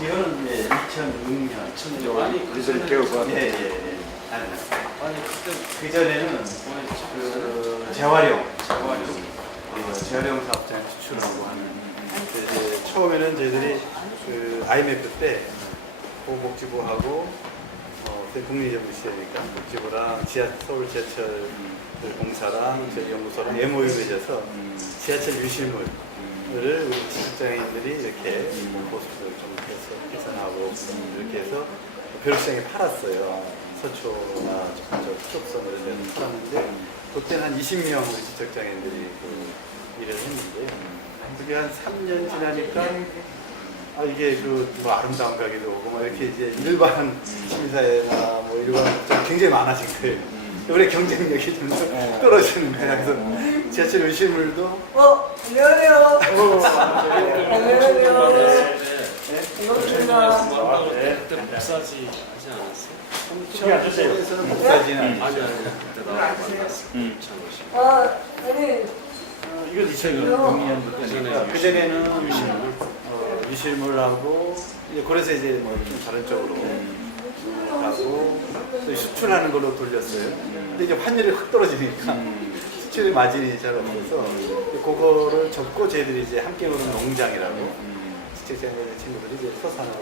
기어는 이제 2006년, 2006년. 아니 그전에 기어가. 예예예. 아니 그때 그 전에는 그 재활용 사업장 추출하고 하는. 이제 처음에는 저희들이 그 IMF 때 보건복지부하고 국립연구시니까 복지부랑 서울 지하철 공사랑 저희 연구소랑 MOU 맺어서 지하철 유실물을 우리 직장인들이 이렇게 보수를 좀 개선하고 이렇게 해서 벼룩시장에 팔았어요. 서초나 수족선을 팔았는데 그때는 한 20명 우리 직장인들이 그 일을 했는데요. 그게 한 3년 지나니까 이게 뭐 아름다운 가게도 오고 막 이렇게 이제 일반 시민사회나 뭐 일반 좀 굉장히 많아진 거예요. 우리 경쟁력이 좀 떨어지는 거예요. 그래서 지하철 의실물도 안녕하세요. 안녕하세요. 그때 목사지 하지 않았어? 처음에서는 목사지는 아니 그때 나하고 만났어. 아니 이건 2006년부터 그 전에는 유실물하고 이제 그래서 이제 뭐 좀 다른 쪽으로 가고 또 수출하는 걸로 돌렸어요. 근데 이제 환율이 확 떨어지니까 수출의 마진이 잘 없어서 그거를 접고 저희들이 이제 함께 오는 농장이라고 직장인 친구들이 이제 소산으로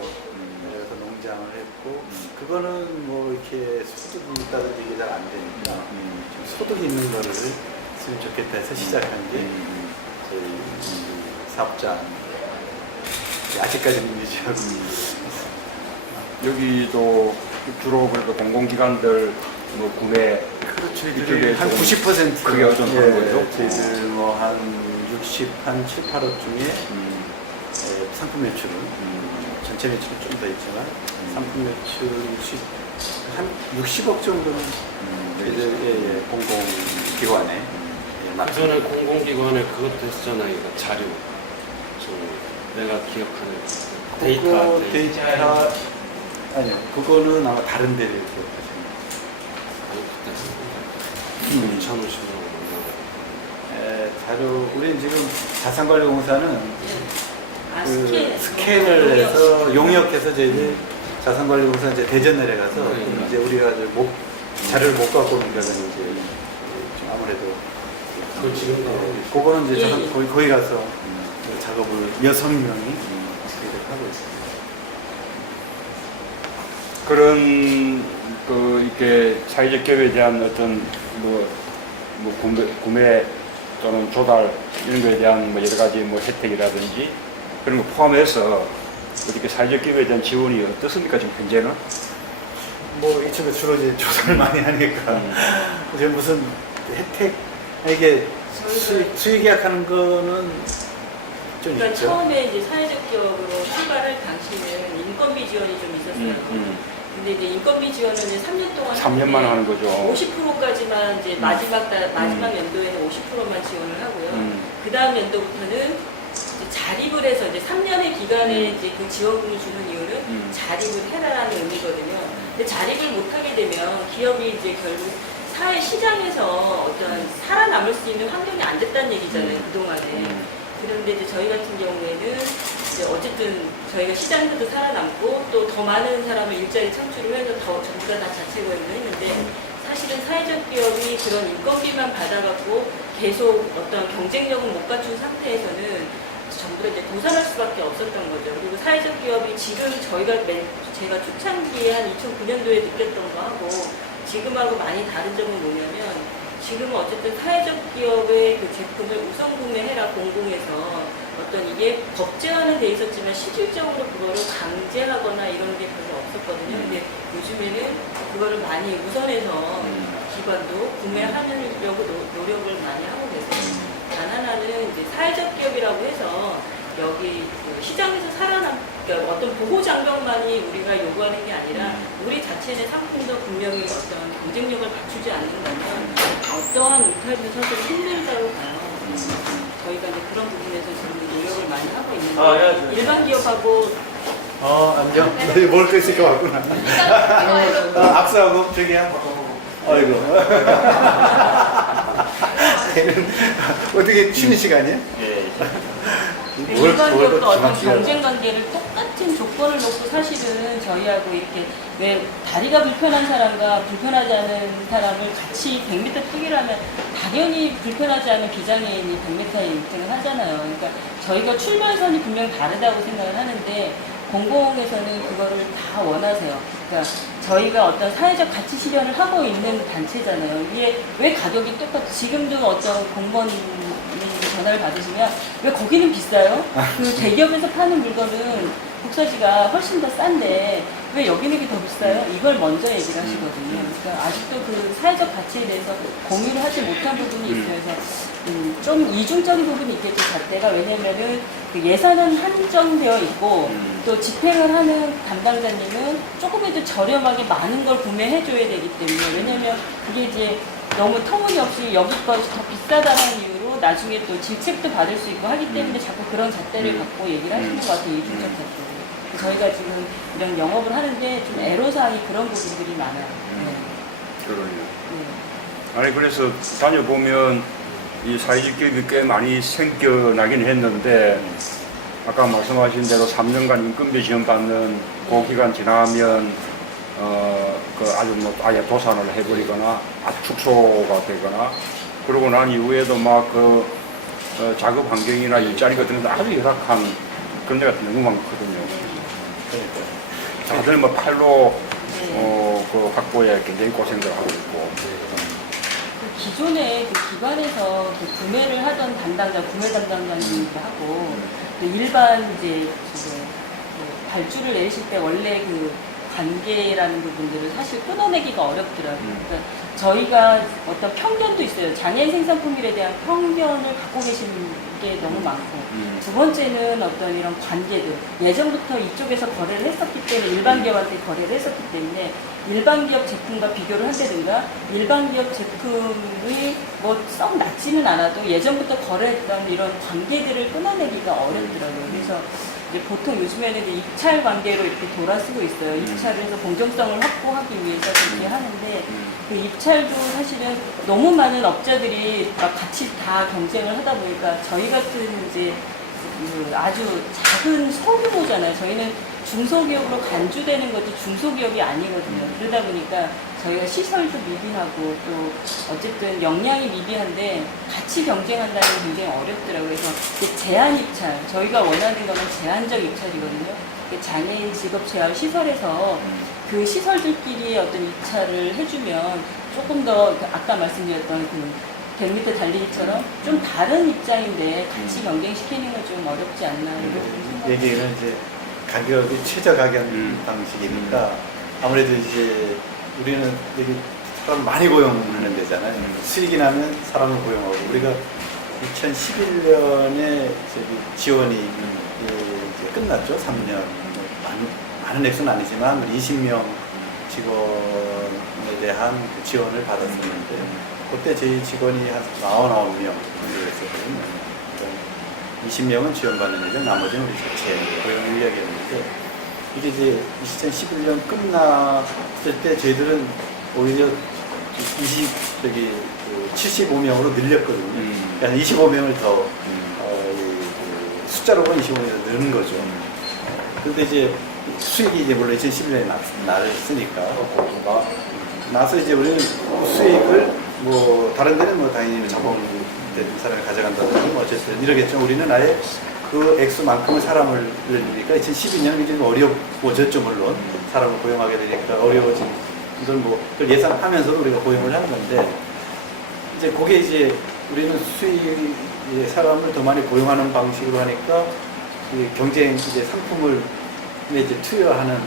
내려가서 농장을 했고 그거는 뭐 이렇게 소득이 있다든지 이게 잘 안 되니까 좀 소득이 있는 거를 했으면 좋겠다 해서 시작한 게 저희 사업장 아직까지는 유지하고 여기도 주로 그래도 공공기관들 뭐 구매 그렇죠. 이쪽에 한 90% 그게 어떤 거죠? 저희들 뭐 한 60, 한 7, 8억 중에 상품 매출은 전체 매출은 좀 더 있지만 상품 매출 한 60억 정도는 저희들 공공기관에 그 전에 공공기관에 그것도 했었잖아요. 이거 자료. 내가 기억하는 데이터. 아니요. 그거는 아마 다른 데를 기억하시는 아니 그때 2050년 자료, 우리는 지금 자산관리공사는 스캔을 용역. 해서 용역해서 저희들 자산관리공사 이제 대전 내려가서 이제 우리가 자료를 못 갖고 오니까 이제 좀 아무래도 그 지금도 그거는 이제 예. 거기 가서 작업을 6명이 하고 있습니다. 그런 이렇게 사회적 기업에 대한 어떤 구매 또는 조달 이런 거에 대한 뭐 여러 가지 뭐 혜택이라든지 그런 거 포함해서 어떻게 사회적 기업에 대한 지원이 어떻습니까 지금 현재는? 뭐 이쪽에 주로 이제 조사를 많이 하니까 이제 무슨 혜택 이게 수익 계약하는 거는 좀 그러니까 있죠. 처음에 이제 사회적 기업으로 출발할 당시는 인건비 지원이 좀 있었어요. 근데 이제 인건비 지원은 이제 3년 동안 3년만 하는 거죠. 50%까지만 이제 마지막 연도에는 50%만 지원을 하고요. 그 다음 연도부터는 이제 자립을 해서 이제 3년의 기간에 이제 그 지원금을 주는 이유는 자립을 해라라는 의미거든요. 근데 자립을 못하게 되면 기업이 이제 결국 사회 시장에서 어떤 살아남을 수 있는 환경이 안 됐다는 얘기잖아요, 그동안에. 그런데 이제 저희 같은 경우에는 이제 어쨌든 저희가 시장에서도 살아남고 또 더 많은 사람을 일자리 창출을 해서 전부 다 자체고용을 했는데 사실은 사회적 기업이 그런 인건비만 받아갖고 계속 어떤 경쟁력을 못 갖춘 상태에서는 전부 다 이제 도산할 수밖에 없었던 거죠. 그리고 사회적 기업이 지금 제가 초창기에 한 2009년도에 느꼈던 거하고 지금하고 많이 다른 점은 뭐냐면 지금은 어쨌든 사회적 기업의 그 제품을 우선 구매해라 공공에서 어떤 이게 법제화는 돼 있었지만 실질적으로 그거를 강제하거나 이런 게 별로 없었거든요. 근데 요즘에는 그거를 많이 우선해서 기관도 구매하려고 노력을 많이 하고 계세요. 단 하나는 이제 사회적 기업이라고 해서 여기 그 시장에서 그러니까 어떤 보호 장벽만이 우리가 요구하는 게 아니라 우리 자체의 상품도 분명히 어떤 경쟁력을 갖추지 않는다면 어떠한 울타리도 사실 힘들다고 봐요. 저희가 이제 그런 부분에서 지금 노력을 많이 하고 있는데 일반 기업하고 안녕. 너희 먹을 거 있을 것 같구나. 악수하고 저기야. 아이고. 걔는 어떻게 쉬는 시간이야? 일반 기업도 어떤 경쟁 관계를 똑같은 똑같은 조건을 놓고 사실은 저희하고 이렇게 왜 다리가 불편한 사람과 불편하지 않은 사람을 같이 100m 뛰기를 하면 당연히 불편하지 않은 비장애인이 100m에 1등을 하잖아요. 그러니까 저희가 출발선이 분명 다르다고 생각을 하는데 공공에서는 그거를 다 원하세요. 그러니까 저희가 어떤 사회적 가치 실현을 하고 있는 단체잖아요. 이게 왜 가격이 똑같아? 지금도 어떤 공무원 전화를 받으시면 왜 거기는 비싸요? 그 대기업에서 파는 물건은 국사지가 훨씬 더 싼데 왜 여기는 이게 더 비싸요? 이걸 먼저 얘기를 하시거든요. 그러니까 아직도 그 사회적 가치에 대해서 공유를 하지 못한 부분이 있어요. 그래서 좀 이중적인 부분이 있겠죠, 잣대가. 왜냐면은 그 예산은 한정되어 있고 또 집행을 하는 담당자님은 조금이라도 저렴하게 많은 걸 구매해줘야 되기 때문에 왜냐면 그게 이제 너무 터무니없이 여기 것이 더 비싸다는 이유로 나중에 또 질책도 받을 수 있고 하기 때문에 자꾸 그런 잣대를 갖고 얘기를 하시는 것 같아요, 이중적 잣대. 저희가 지금 이런 영업을 하는데 좀 애로사항이 그런 부분들이 많아요. 네. 그러네요. 네. 아니 그래서 다녀보면 이 사회적 기업이 꽤 많이 생겨나긴 했는데 아까 말씀하신 대로 3년간 인건비 지원받는 그 기간 지나면 그 아주 뭐 아예 도산을 해버리거나 축소가 되거나 그러고 난 이후에도 막 그 작업 환경이나 일자리 같은 것도 아주 열악한 그런 데가 너무 많거든요. 그러니까. 다들 뭐 팔로 그 확보에 굉장히 고생들 하고 있고. 그 기존에 그 기관에서 그 구매를 하던 담당자, 구매 담당자님도 하고 그 일반 이제 그 발주를 내리실 때 원래 그 관계라는 부분들을 사실 끊어내기가 어렵더라고요. 그러니까 저희가 어떤 편견도 있어요. 장애인 생산품일에 대한 편견을 갖고 계시는 게 너무 많고 두 번째는 어떤 이런 관계들 예전부터 이쪽에서 거래를 했었기 때문에 일반 기업한테 거래를 했었기 때문에 일반 기업 제품과 비교를 한다든가 일반 기업 제품이 뭐 썩 낮지는 않아도 예전부터 거래했던 이런 관계들을 끊어내기가 어렵더라고요. 그래서 이제 보통 요즘에는 이제 입찰 관계로 이렇게 돌아서고 있어요. 입찰을 해서 공정성을 확보하기 위해서 그렇게 하는데 그 입찰도 사실은 너무 많은 업자들이 막 같이 다 경쟁을 하다 보니까 저희 같은 이제 그 아주 작은 소규모잖아요. 저희는 중소기업으로 간주되는 것도 중소기업이 아니거든요. 그러다 보니까 저희가 시설도 미비하고 또 어쨌든 역량이 미비한데 같이 경쟁한다는 게 굉장히 어렵더라고요. 그래서 제한 입찰, 저희가 원하는 거는 제한적 입찰이거든요. 장애인 직업체험 시설에서 그 시설들끼리 어떤 입찰을 해주면 조금 더 아까 말씀드렸던 그 100m 달리기처럼 좀 다른 입장인데 같이 경쟁시키는 건 좀 어렵지 않나 이런 생각이 얘기는 이제 가격이 최저 가격 방식이니까 아무래도 이제 우리는 여기 사람 많이 고용하는 데잖아요. 수익이 나면 사람을 고용하고 우리가 2011년에 지원이 이제 끝났죠. 3년. 많은 액수는 아니지만 20명 직원에 대한 그 지원을 받았었는데 그때 저희 직원이 한 49명 정도 됐었거든요. 20명은 지원받는 일이고 나머지는 우리 자체 고용 인력이었는데 이게 이제 2011년 끝났을 때 저희들은 오히려 75명으로 늘렸거든요. 그러니까 25명을 더 숫자로 보면 25명을 늘는 거죠. 근데 이제 수익이 이제 물론 2011년에 나랬으니까 나서 이제 우리는 수익을 뭐 다른 데는 뭐 당연히 자본 사람이 가져간다든지 뭐 어쨌든 이러겠죠. 우리는 아예 그 액수만큼의 사람을 늘리니까 2012년은 굉장히 어려워졌죠. 물론 사람을 고용하게 되니까 어려워진 이건 뭐 그걸 예상하면서도 우리가 고용을 한 건데 이제 그게 이제 우리는 수익 사람을 더 많이 고용하는 방식으로 하니까 이 경쟁 이제 상품을 이제 투여하는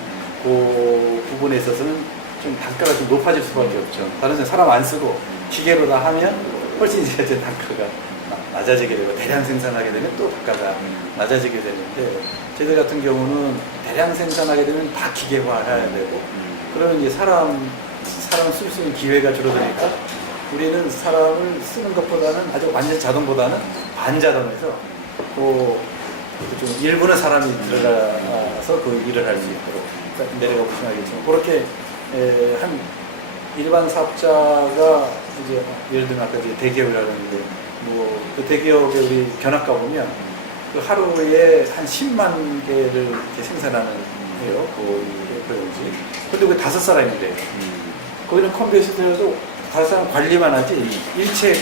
그 부분에 있어서는 좀 단가가 좀 높아질 수밖에 없죠. 다른 데는 사람 안 쓰고 기계로 다 하면 훨씬 이제 단가가 낮아지게 되고 대량 생산하게 되면 또 단가가 낮아지게 되는데 저희들 같은 경우는 대량 생산하게 되면 다 기계화해야 되고 그러면 이제 사람 쓸 수 있는 기회가 줄어드니까 우리는 사람을 쓰는 것보다는 아주 완전 자동보다는 반자동해서 좀 일부는 사람이 들어가서 그 일을 할 수 있도록 내려가 보시면 알겠지만 그렇게 한 일반 사업자가 이제 예를 들면 아까 이제 대기업이라고 했는데 뭐 그 대기업에 우리 견학 가보면 그 하루에 한 10만 개를 이렇게 생산하는 해요. 그 용지. 근데 왜 5사람인데? 거기는 컴퓨터에도 5사람 관리만 하지 일체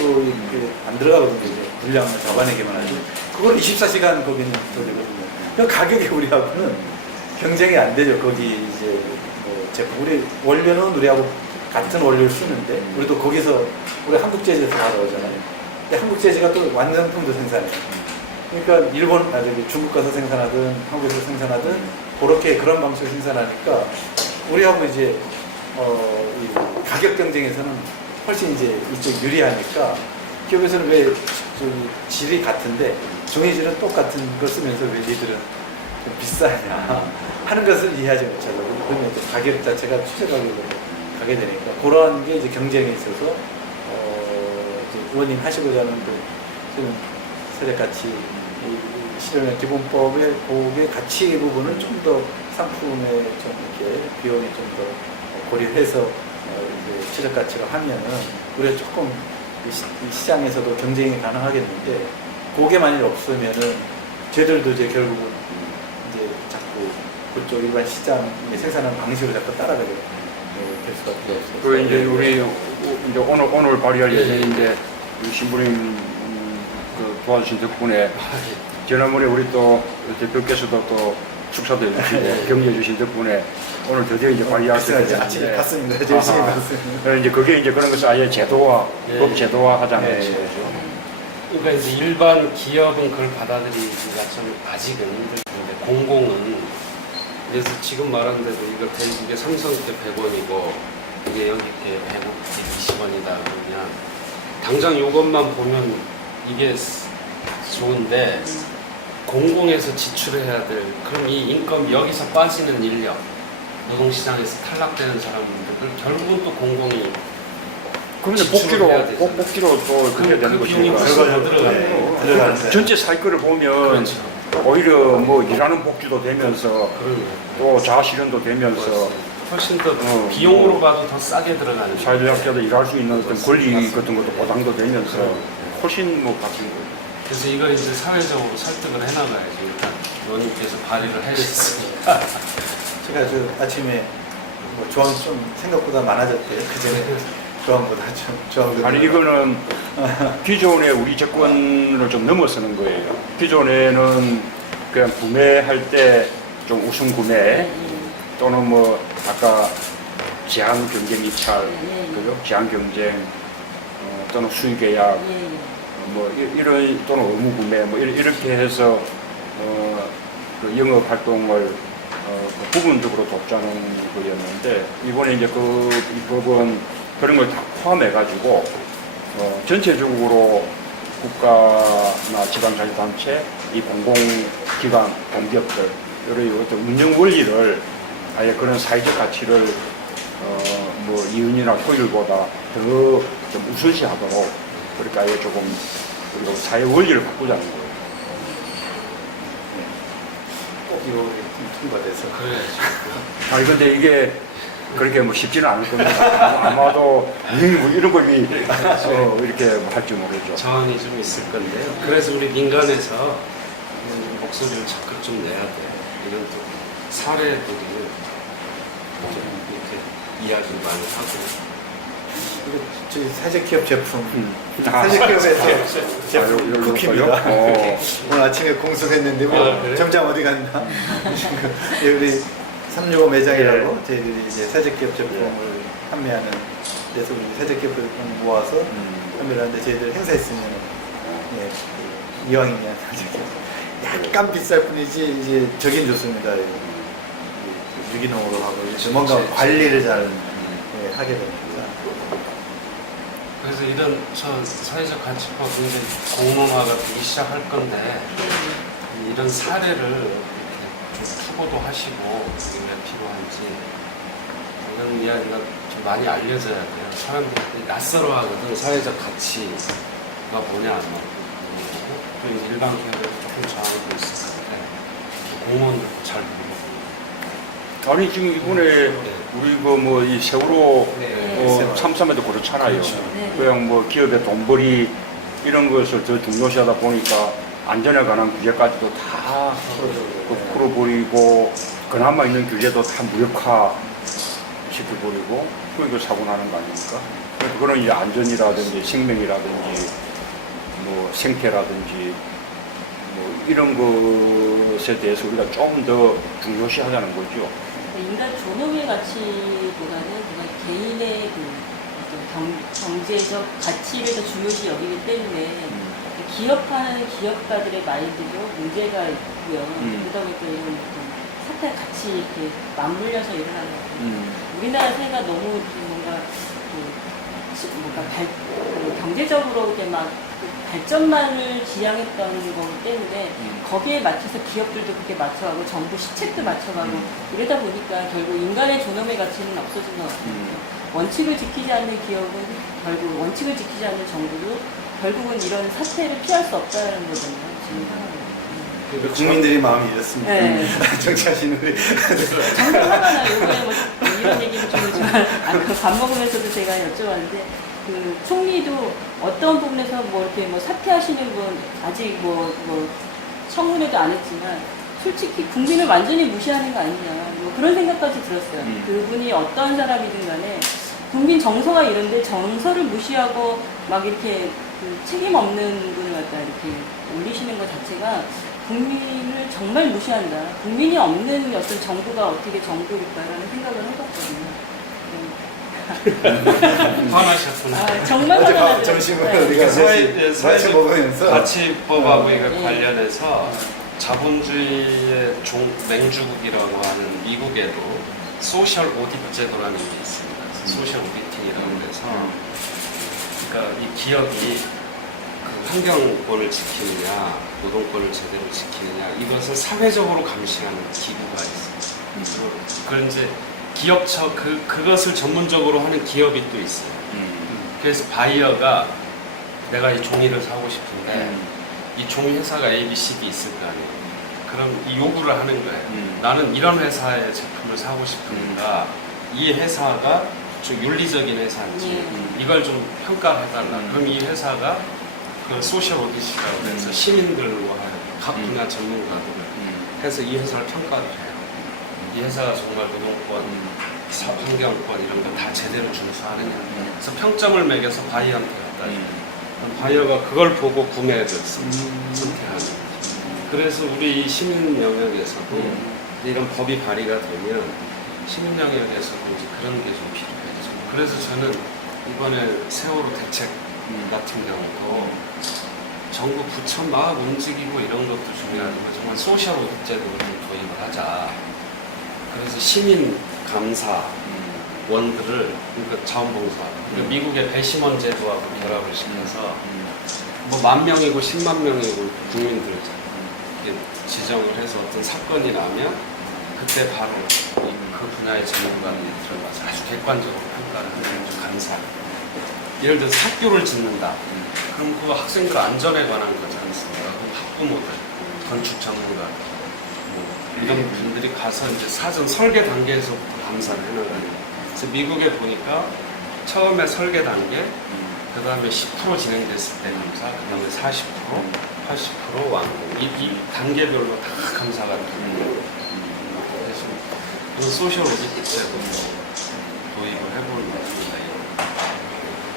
안 들어가거든요. 이제 물량을 잡아내기만 하지. 그걸 24시간 거기는 들어가거든요. 그 가격이 우리하고는 경쟁이 안 되죠. 거기 이제 뭐 제품 우리 원료는 우리하고 같은 원료를 쓰는데 우리도 거기서 우리 한국 재즈에서 가져오잖아요. 근데 한국 재즈가 또 완성품도 생산해요. 그러니까 일본, 중국 가서 생산하든 한국에서 생산하든 그렇게 그런 방식으로 생산하니까 우리하고 이제 이 가격 경쟁에서는 훨씬 이제 이쪽 유리하니까 기업에서는 왜 저기 질이 같은데 종이질은 똑같은 걸 쓰면서 왜 니들은 좀 비싸냐 하는 것을 이해하지 못하고 그러면 이제 가격 자체가 최저 가격으로 가게 되니까 그러한 게 이제 경쟁에 있어서 이제 의원님 하시고자 하는 그 지금 세력가치 실현의 기본법의 그게 가치 부분을 좀 더 상품에 좀 이렇게 비용이 좀 더 고려해서 이제 최적 가치로 하면은 우리가 조금 이 시장에서도 경쟁이 가능하겠는데 그게 만일 없으면은 저희들도 이제 결국은 이제 자꾸 그쪽 일반 시장의 생산하는 방식으로 자꾸 따라가게 될 수밖에 없어요. 그 이제 우리 이제 오늘 발의할 예정인데 우리 신부님 그 도와주신 덕분에 지난번에 우리 또 대표께서도 또 축사도 해주시고 격려해 주신 덕분에 오늘 드디어 이제 발의할 수 있는데 아침에 봤습니다. 열심히 봤습니다. 이제 그게 이제 그런 것을 아예 제도화, 법 제도화 하자는 네. 거죠. 그러니까 이제 일반 기업은 그걸 받아들이기가 좀 아직은 힘들는데 공공은 그래서 지금 말한 대로 이게 삼성 때 100원이고 이게 여기 때 120원이다 그러면 당장 이것만 보면 이게 좋은데 공공에서 지출해야 될 그럼 이 인건 여기서 빠지는 인력 노동시장에서 탈락되는 사람들을 결국은 또 공공이 그러면 지출을 해야 되잖아요. 복지로 또 그게 되는 그 비용이 것이니까. 훨씬 더 들어가고 들어가는 전체 사이클을 보면 그렇죠. 오히려 뭐 일하는 복지도 되면서 또 자아실현도 되면서 훨씬 더 비용으로 봐도 더 싸게 들어가는 사회적자도 일할 수 있는 어떤 권리 같은 것도 보장도 되면서 훨씬 뭐 바뀐 거예요. 그래서 이걸 이제 사회적으로 설득을 해나가야지. 일단 의원님께서 발의를 하셨으니까. 제가 저 아침에 뭐 조항 좀 생각보다 많아졌대요. 그전에 조항보다 좀 조항도 아니 이거는 기존에 우리 정권을 좀 넘어서는 거예요. 기존에는 그냥 구매할 때 좀 우선 구매 또는 뭐 아까 제한 경쟁 입찰, 그죠? 제한 경쟁 또는 수의 계약 뭐 이런 또는 의무 구매 뭐 이렇게 해서 그 영업 활동을 부분적으로 돕자는 거였는데 이번에 이제 이 법은 그런 걸 다 포함해 가지고 전체적으로 국가나 지방자치단체 이 공공기관 공기업들 이런 운영 원리를 아예 그런 사회적 가치를 뭐 이윤이나 효율보다 더 좀 우선시하도록 그렇게 아예 조금 그리고 사회 원리를 바꾸자는 거예요. 꼭 이거 통과돼서 그래야지. 아니 근데 이게 그렇게 뭐 쉽지는 않을 겁니다. 아마도 이런 걸 이렇게 할지 모르죠. 저항이 좀 있을 건데요. 그래서 우리 민간에서 목소리를 적극 좀 내야 돼. 이런 또 사례들이 좀 이렇게 이야기를 많이 하고. 이거 저희 사제기업 제품 아, 사제기업에서 아, 제품 여기로 쿠키입니다. 볼까요? 오늘 아침에 공수했는데 뭐 아, 그래요? 점장 어디 갔나? 우리 365 매장이라고 저희들이 이제 사제기업 제품을 판매하는 데서 우리 사제기업 제품을 모아서 판매를 하는데 저희들 행사 있으면 이왕이면 사제기업 약간 비쌀 뿐이지 이제 저긴 좋습니다. 유기농으로 하고 이제 뭔가 관리를 잘 하게 됩니다. 그래서 이런 사회적 가치법 굉장히 공론화가 되기 시작할 건데 이런 사례를 이렇게 좀 투고도 하시고 이게 왜 필요한지 이런 이야기가 좀 많이 알려져야 돼요. 사람들이 낯설어 하거든. 사회적 가치가 뭐냐 안 나고 또 일반 기업에도 조금 저항하고 있을 건데 공무원들도 잘 모르고 아니 지금 이번에 우리 뭐 이 세월호 참사에도 그렇잖아요. 그렇죠. 그냥 뭐 기업의 돈벌이 이런 것을 더 중요시하다 보니까 안전에 관한 규제까지도 다 풀어버리고 그나마 있는 규제도 다 무력화 시켜버리고 그러니까 사고 나는 거 아닙니까? 그래서 그런 이제 안전이라든지 생명이라든지 뭐 생태라든지 뭐 이런 것에 대해서 우리가 좀 더 중요시하자는 거죠. 인간 존엄의 가치보다는 그냥 개인의 그 경제적 가치를 더 중요시 여기기 때문에 기업하는 기업가들의 마인드도 문제가 있고요. 그러다 보니까 이런 사태 같이 이렇게 맞물려서 일어나는 거예요. 우리나라 사회가 너무 이렇게 뭔가 경제적으로 이렇게 막 발전만을 지향했던 거기 때문에 거기에 맞춰서 기업들도 그렇게 맞춰가고 정부 시책도 맞춰가고 이러다 보니까 결국 인간의 존엄의 가치는 없어진 것 같아요. 원칙을 지키지 않는 기업은 결국 원칙을 지키지 않는 정부도 결국은 이런 사태를 피할 수 없다는 거잖아요. 지금 상황은. 그러니까 국민들이 마음이 이렇습니다. 네. 정치하시는 우리 정말 화가 나요. 이번에 뭐 이런 얘기는 좀 하지만 밥 먹으면서도 제가 여쭤봤는데 그 총리도 어떤 부분에서 뭐 이렇게 뭐 사퇴하시는 분 아직 뭐 청문회도 안 했지만 솔직히 국민을 완전히 무시하는 거 아니냐 뭐 그런 생각까지 들었어요. 그분이 어떠한 사람이든 간에 국민 정서가 이런데 정서를 무시하고 막 이렇게 그 책임 없는 분을 갖다 이렇게 올리시는 것 자체가 국민을 정말 무시한다. 국민이 없는 어떤 정부가 어떻게 정부일까라는 생각을 해봤거든요. 화나셨구나. 아, 정말 화가 나죠. 점심을 우리가 사회 먹으면서 가치법하고 이거 관련해서 자본주의의 맹주국이라고 하는 미국에도 소셜 오디트 제도라는 게 있습니다. 소셜 오디팅이라고 해서 그러니까 이 기업이 그 환경권을 지키느냐 노동권을 제대로 지키느냐 이것을 사회적으로 감시하는 기구가 있습니다. 그걸 이제 기업처 그것을 전문적으로 하는 기업이 또 있어요. 그래서 바이어가 내가 이 종이를 사고 싶은데 이 종이 회사가 A, B, C, D 있을 거 아니에요. 그럼 이 요구를 하는 거예요. 나는 이런 회사의 제품을 사고 싶으니까 이 회사가 좀 윤리적인 회사인지 이걸 좀 평가를 해달라. 그럼 이 회사가 그 소셜 오디시라고 해서 시민들로 하여 각 분야 전문가들을 해서 이 회사를 평가를 해요. 이 회사가 정말 노동권, 환경권 이런 거 다 제대로 준수하느냐. 그래서 평점을 매겨서 바이어한테 갖다 줘요. 바이어가 그걸 보고 구매를 선택하는 거죠. 그래서 우리 시민 영역에서도 이런 법이 발의가 되면 시민 영역에서도 이제 그런 게 좀 필요해요. 그래서 저는 이번에 세월호 대책 같은 경우도 정부 부처 막 움직이고 이런 것도 중요하지만 정말 소셜 오디트 제도를 좀 도입을 하자. 그래서 시민 감사 원들을 그러니까 자원봉사 그러니까 미국의 배심원 제도하고 결합을 시켜서 뭐 10,000명이고 10만 명이고 국민들 지정을 해서 어떤 사건이 나면 그때 바로 그 분야의 전문가들이 들어가서 아주 객관적으로 평가를 하는 좀 감사. 예를 들어서 학교를 짓는다. 그럼 그 학생들 안전에 관한 거지 않습니까? 그럼 학부모들, 건축 전문가 뭐 이런 분들이 가서 이제 사전 설계 단계에서부터 감사를 해나가요. 그래서 미국에 보니까 처음에 설계 단계, 그 다음에 10% 진행됐을 때 감사, 그 다음에 40%, 80% 완공. 이 단계별로 다 감사가 되는 거예요. 그래서 그 소셜 오디트 제도 도입을 해보는 겁니다.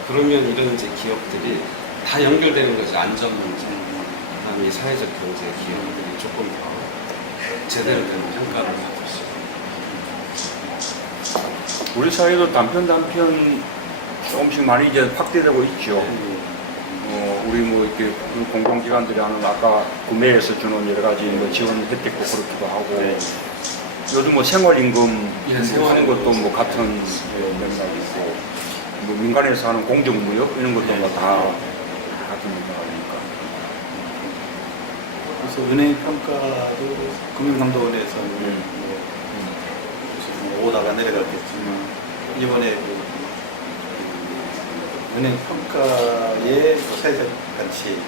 그러면 이런 이제 기업들이 다 연결되는 거죠. 안전 문제, 그 다음에 사회적 경제 기업들이 조금 더 제대로 된 평가를 받을 수 있어요. 우리 사회도 단편 조금씩 많이 이제 확대되고 있죠. 우리 뭐 이렇게 공공기관들이 하는 아까 구매해서 주는 여러 가지 뭐 지원 혜택도 그렇기도 하고 요즘 뭐 생활임금 하는 것도 뭐 같은 맥락이고 뭐 민간에서 하는 공정무역 이런 것도 뭐 다 같은 맥락 아닙니까? 그래서 은행 평가도 금융감독원에서 오다가 내려갔겠지만 이번에 은행 평가의 사회적 가치,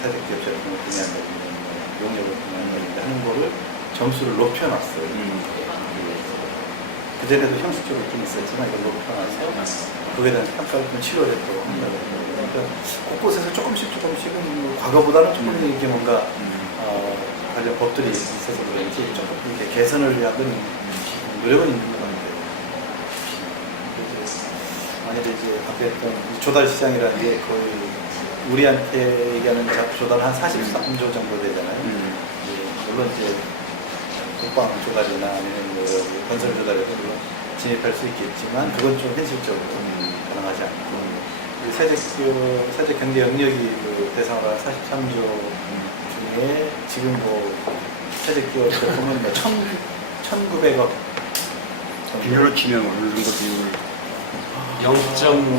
사회적 기업 제품을 분야한다든지 용역을 분야한다든지 하는 거를 점수를 높여놨어요. 그전에도 형식적으로 좀 있었지만 이걸 높여놔서 거기에 대한 평가를 좀 치료를 또 한다고 해요. 그러니까 곳곳에서 조금씩은 뭐 과거보다는 조금 이렇게 뭔가 관련 법들이 있어서 그런지 조금 이렇게 개선을 위한 노력은 있는 것 같아요. 만약에 이제 앞에 했던 조달 시장이라는 게 거의 우리한테 얘기하는 조달은 한 43조 정도 되잖아요. 물론 이제 국방 조달이나 아니면 뭐 건설 조달에도 물론 진입할 수 있겠지만 그건 좀 현실적으로 가능하지 않고 세제 경제 영역이 대상으로 한 43조 중에 지금 뭐 세제 기업들 보면 뭐 1,900억 비율을 치면 어느 정도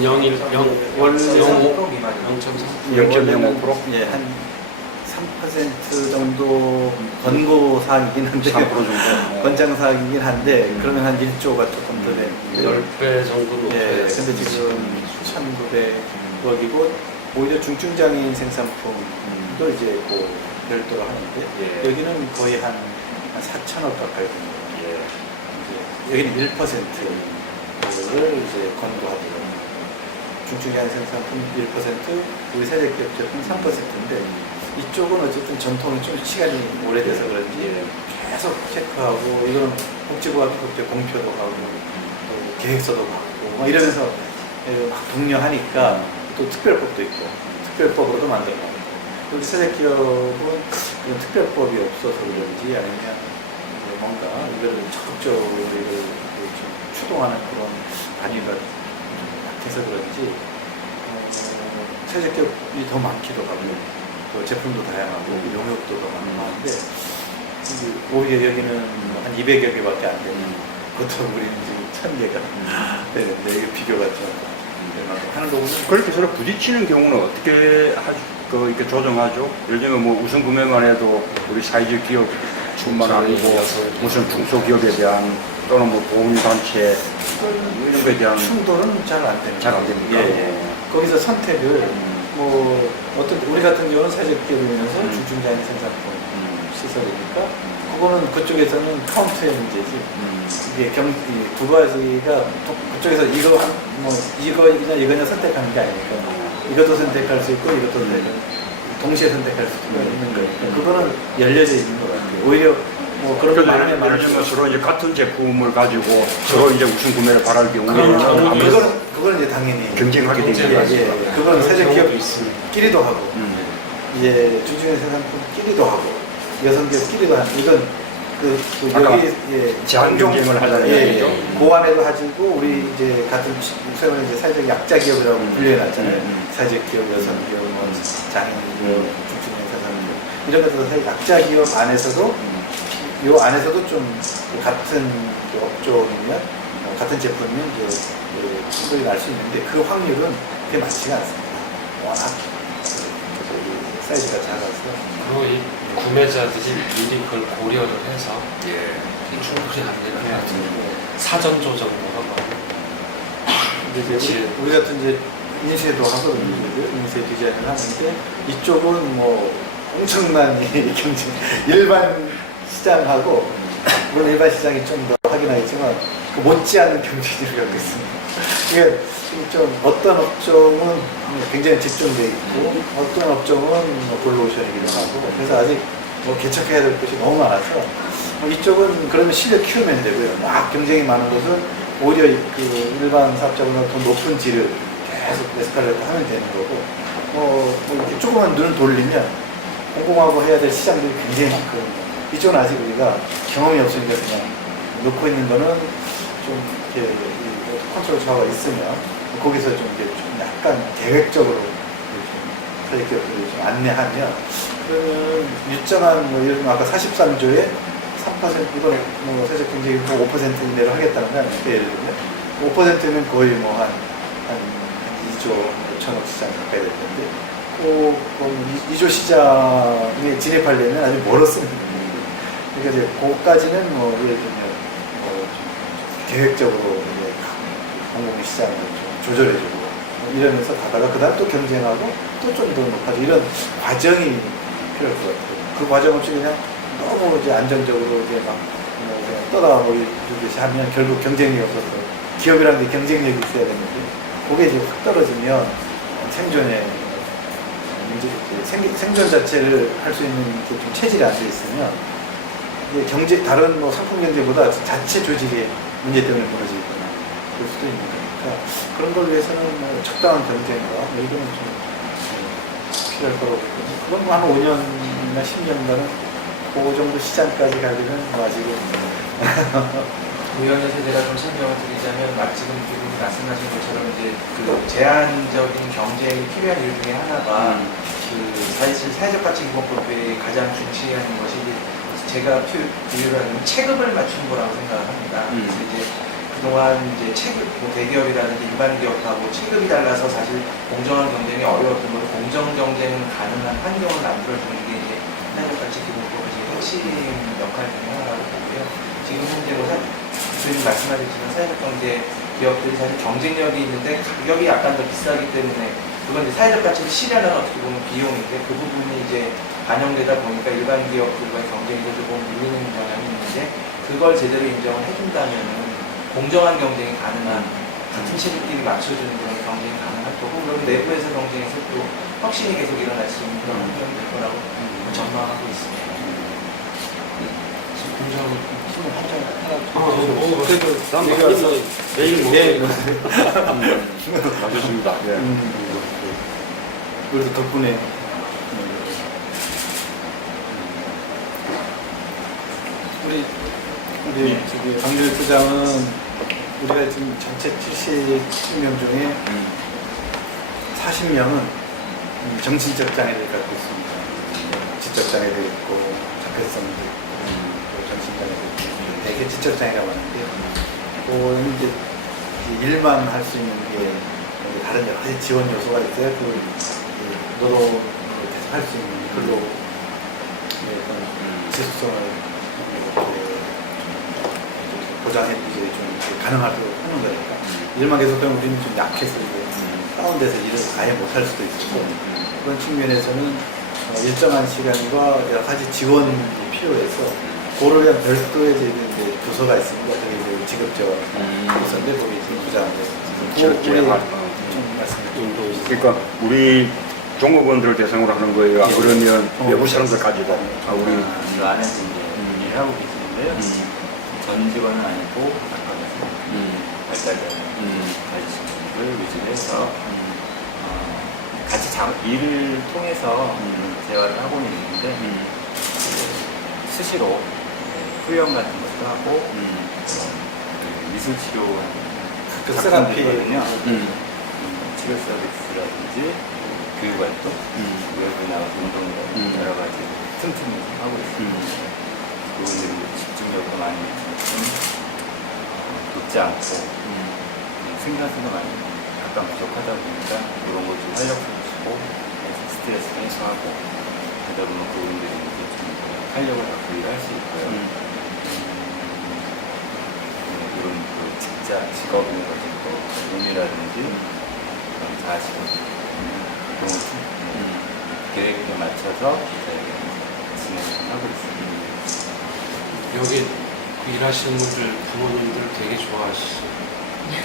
비율을 0.01, 0.05%? 예, 한 3% 정도 권고 사항이긴 한데 3% 정도? 권장 사항이긴 한데 그러면 한 1조가 조금 더 되는 10배 정도 높아요. 예, 근데 지금 1,900억이고 오히려 중증장애인 생산품도 이제 그 별도로 하는데 예. 여기는 거의 한 4,000억 가까이 됩니다. 이제 여기는 1%를 이제 권고하더라고요. 중증장애인 생산품 1%, 우리 세제기업 제품 3%인데 이쪽은 어쨌든 전통이 좀 시간이 오래돼서 그런지 계속 체크하고 이거는 복지부가 공표도 하고 또 계획서도 받고 막 이러면서 막 독려하니까 또 특별법도 있고 특별법으로도 만들고 우리 세제기업은 이런 특별법이 없어서 그런지 아니면 뭔가 이거를 적극적으로 이걸 좀 추동하는 그런 단위가 약해서 그런지 세제기업이 더 많기도 하고 또 제품도 다양하고 용역도 더 많은데 오히려 여기는 한 200여 개밖에 안 되는 그것도 우리는 지금 1,000개가 되는데 이게 비교가 좀 하는 거군요. 그렇게 서로 부딪히는 경우는 어떻게 이렇게 조정하죠? 예를 들면 뭐 우선 구매만 해도 우리 사회적 기업뿐만 아니고 무슨 중소기업에 대한 또는 뭐 보험단체 이런 거에 대한 충돌은 잘 안 됩니다. 잘 안 됩니까? 예. 거기서 선택을 뭐 어떤 우리 같은 경우는 사회적기업이면서 중증장애인 생산품 시설이니까 그거는 그쪽에서는 카운트의 문제지. 이게 두 가지가 그쪽에서 이거냐 선택하는 게 아니니까 이것도 선택할 수 있고 이것도 동시에 선택할 수가 있는 거니까 그거는 열려져 있는 것 같아요. 오히려 뭐 그런 거 많으면 예를 들면 서로 이제 같은 제품을 가지고 서로 이제 우선 구매를 바랄 경우에는 그거는 이제 당연히 경쟁하게 되는 거죠. 그건 세제기업끼리도 하고 이제 중증의 생산품끼리도 하고 여성기업끼리도 하고 이건 여기 제한 경쟁을 하잖아요. 그 안에도 가지고 우리 이제 같은 소위 이제 사회적 약자 기업이라고 분류해놨잖아요. 사회적 기업, 여성기업, 뭐 장애인기업, 중증의 생산품 이런 것들 사실 약자 기업 안에서도 요 안에서도 좀 같은 업종이면 같은 제품이면 충돌이 날 수 있는데 그 확률은 그렇게 많지가 않습니다. 워낙 사이즈가 작아서. 그리고 이 구매자들이 미리 그걸 고려를 해서 충분히 안 되는 것 같은데 사전 조정도 하고 근데 이제 우리 같은 이제 인쇄도 하고 인쇄 디자인을 하는데 이쪽은 뭐 엄청난 경쟁 일반 시장하고 물론 일반 시장이 좀 더 하긴 하겠지만 그 못지않은 경쟁을 갖고 있습니다. 이게 좀 어떤 업종은 굉장히 집중돼 있고 어떤 업종은 블루오션이기도 하고 그래서 아직 뭐 개척해야 될 것이 너무 많아서 이쪽은 그러면 실력 키우면 되고요. 막 경쟁이 많은 곳은 오히려 그 일반 사업자보다 더 높은 질을 계속 에스컬레이트 하면 되는 거고 뭐 이렇게 조금만 눈을 돌리면 공공하고 해야 될 시장들이 굉장히 많거든요. 이쪽은 아직 우리가 경험이 없으니까 그냥 놓고 있는 거는 좀 이렇게 컨트롤 좌우가 있으면 거기서 좀 이렇게 좀 약간 계획적으로 이렇게 사회기업들을 좀 안내하면 그러면 일정한 뭐 예를 들면 아까 43조에 3% 이번에 뭐 세적 경쟁이 5% 이내로 하겠다는 거 아닙니까? 예를 들면 5%면 거의 뭐 한 2조 5천억 시장 가까이 될 텐데 그 2조 시장에 진입하려면 아주 멀었습니다. 그러니까 이제 그까지는 뭐 예를 들면 뭐 계획적으로 이제 공공시장을 좀 조절해주고 이러면서 가다가 그다음 또 경쟁하고 또 좀 더 높아지고 이런 과정이 필요할 것 같아요. 그 과정 없이 그냥 너무 이제 안정적으로 이제 막 그냥 떠나가고 이러듯이 하면 결국 경쟁력이 없어서 기업이라는 게 경쟁력이 있어야 되는데 그게 이제 확 떨어지면 생존에 문제, 생존 자체를 할 수 있는 게 좀 체질이 안 돼 있으면 이게 경제 다른 뭐 상품 경제보다 자체 조직의 문제 때문에 벌어지거나 그럴 수도 있는 거니까 그런 걸 위해서는 뭐 적당한 경쟁과 뭐 이거는 좀 필요할 거라고 보거든요. 그건 뭐한 5년이나 10년간은 그 정도 시장까지 가기는 뭐 아직은 우연의 세대가 좀 설명을 드리자면 지금 말씀하신 것처럼 이제 그 제한적인 경쟁이 필요한 이유 중에 하나가 그 사실 사회적 가치 기본법이 가장 중시하는 것이 제가 비유를 하면 체급을 맞추는 거라고 생각을 합니다. 그래서 이제 그동안 이제 체급, 뭐 대기업이라든지 일반 기업하고 체급이 달라서 사실 공정한 경쟁이 어려웠던 걸 공정 경쟁 가능한 환경을 만들어주는 게 이제 사회적 가치 기본법의 핵심 역할 중에 하나라고 보고요. 지금 현재 뭐 선생님 말씀하셨지만 사회적 경제 기업들이 사실 경쟁력이 있는데 가격이 약간 더 비싸기 때문에 그건 이제 사회적 가치를 실현하는 어떻게 보면 비용인데 그 부분이 이제 반영되다 보니까 일반 기업들과의 경쟁이 조금 밀리는 경향이 있는데 그걸 제대로 인정을 해준다면은 공정한 경쟁이 가능한 같은 체급끼리 맞춰주는 그런 경쟁이 가능할 거고 그럼 내부에서 경쟁에서 또 혁신이 계속 일어날 수 있는 그런 환경이 될 거라고 전망하고 있습니다. 그래도 난 매일 맞습니다. 예. 그래도 덕분에 우리 저기 강준일 부장은 우리가 지금 전체 70명 중에 40명은 정신적 장애를 갖고 있습니다. 지적 장애도 있고 자폐성도 있고 정신장애도 있고 되게 지적 장애가 많은데 그거는 이제 일만 할 수 있는 게 다른 여러 가지 지원 요소가 있어요. 그 노동을 할 수 있는 근로 어떤 지속성을 보장해 이제 좀 가능하도록 하는 거니까 일만 계속하면 우리는 좀 약해서 이제 다운돼서 일을 아예 못할 수도 있고 그런 측면에서는 일정한 시간과 여러 가지 지원이 필요해서 그를 위한 별도의 이제 부서가 있습니다. 그게 이제 직업적 부서인데 거기 이제 부장인데 좀 말씀해 그러니까 우리 종업원들을 대상으로 하는 거예요. 그러면 외부 사람들까지도 우리 그 안에서 이제 일을 하고 계시는데요. 전 직원은 아니고 각각에서 발달장애 가지신 분을 위주로 해서 같이 일을 통해서 대화를 하고는 있는데 수시로 훈련 같은 것도 하고 미술 치료 작품들이거든요. 치료 서비스라든지 교육활동, 외부에 나가서 운동이라든지 여러 가지 틈틈이 하고 있습니다. 그분들이 집중력도 많이 높지 않고 생산성도 많이 약간 부족하다 보니까 이런 걸 좀 활력을 주고 스트레스 해소하고 하다 보면 그분들이 이제 좀 활력을 갖고 일할 수 있고요. 이런 그 직업인 것이 또 의미라든지 자식 그런 계획에 맞춰서 진행하고 있습니다. 여기 일하시는 분들 부모님들 되게 좋아하시죠.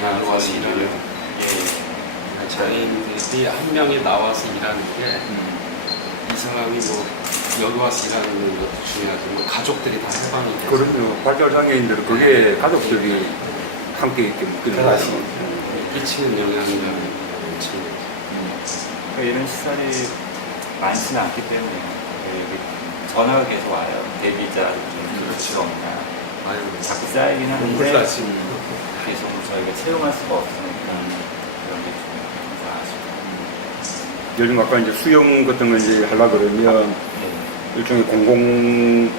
여기 와서 일하는 장애인들이 한 명이 나와서 일하는 게 이 사람이 뭐 여기 와서 일하는 것도 중요하지만 뭐 가족들이 다 해방이 돼서 그럼요. 발달장애인들 그게 가족들이 함께 있게 묶이는 거죠. 끼치는 영향력이 엄청 이런 시설이 많지는 않기 때문에 여기 전화가 계속 와요. 데뷔자도 좀 그렇지가 없냐. 아유 자꾸 쌓이긴 하는데 몰랐지. 계속 저희가 채용할 수가 없으니까 그런 게 좀 항상 아쉽고. 요즘 아까 이제 수영 같은 걸 이제 하려고 그러면 일종의 공공이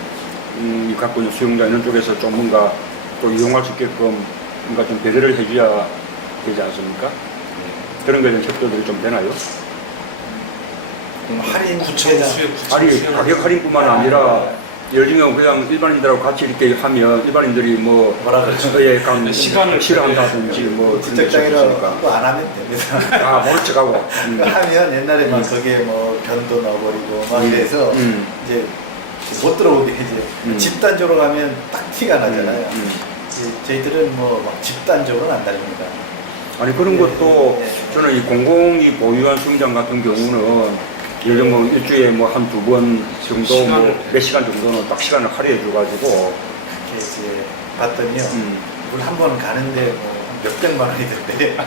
갖고 있는 수영장 이런 쪽에서 좀 뭔가 또 이용할 수 있게끔 뭔가 좀 배려를 해줘야 되지 않습니까? 그런 거에 대한 협조들이 좀 되나요? 할인 구청 수요 아니 가격 할인뿐만 아니라 예를 들면 그냥 일반인들하고 같이 이렇게 하면 일반인들이 뭐 뭐라 그러죠? 약간 시간을 싫어한다든지 뭐 직접장애라고 안 하면 됩니다. 아 모른 척하고 하면 옛날에 막 거기에 뭐 변도 넣어버리고 막 이래서 이제 못 들어오게 이제 집단적으로 가면 딱 티가 나잖아요. 이제 저희들은 뭐 막 집단적으로는 안 다닙니다. 아니 그런 것도 예. 저는 이 공공이 보유한 수영장 같은 경우는 예를 들면 뭐 일주일에 뭐 한 두 번 정도 뭐 몇 시간 정도는 딱 시간을 할애해 줘가지고 이렇게 이제 봤더니요. 물 한 번 가는데 뭐 몇백만 원이던데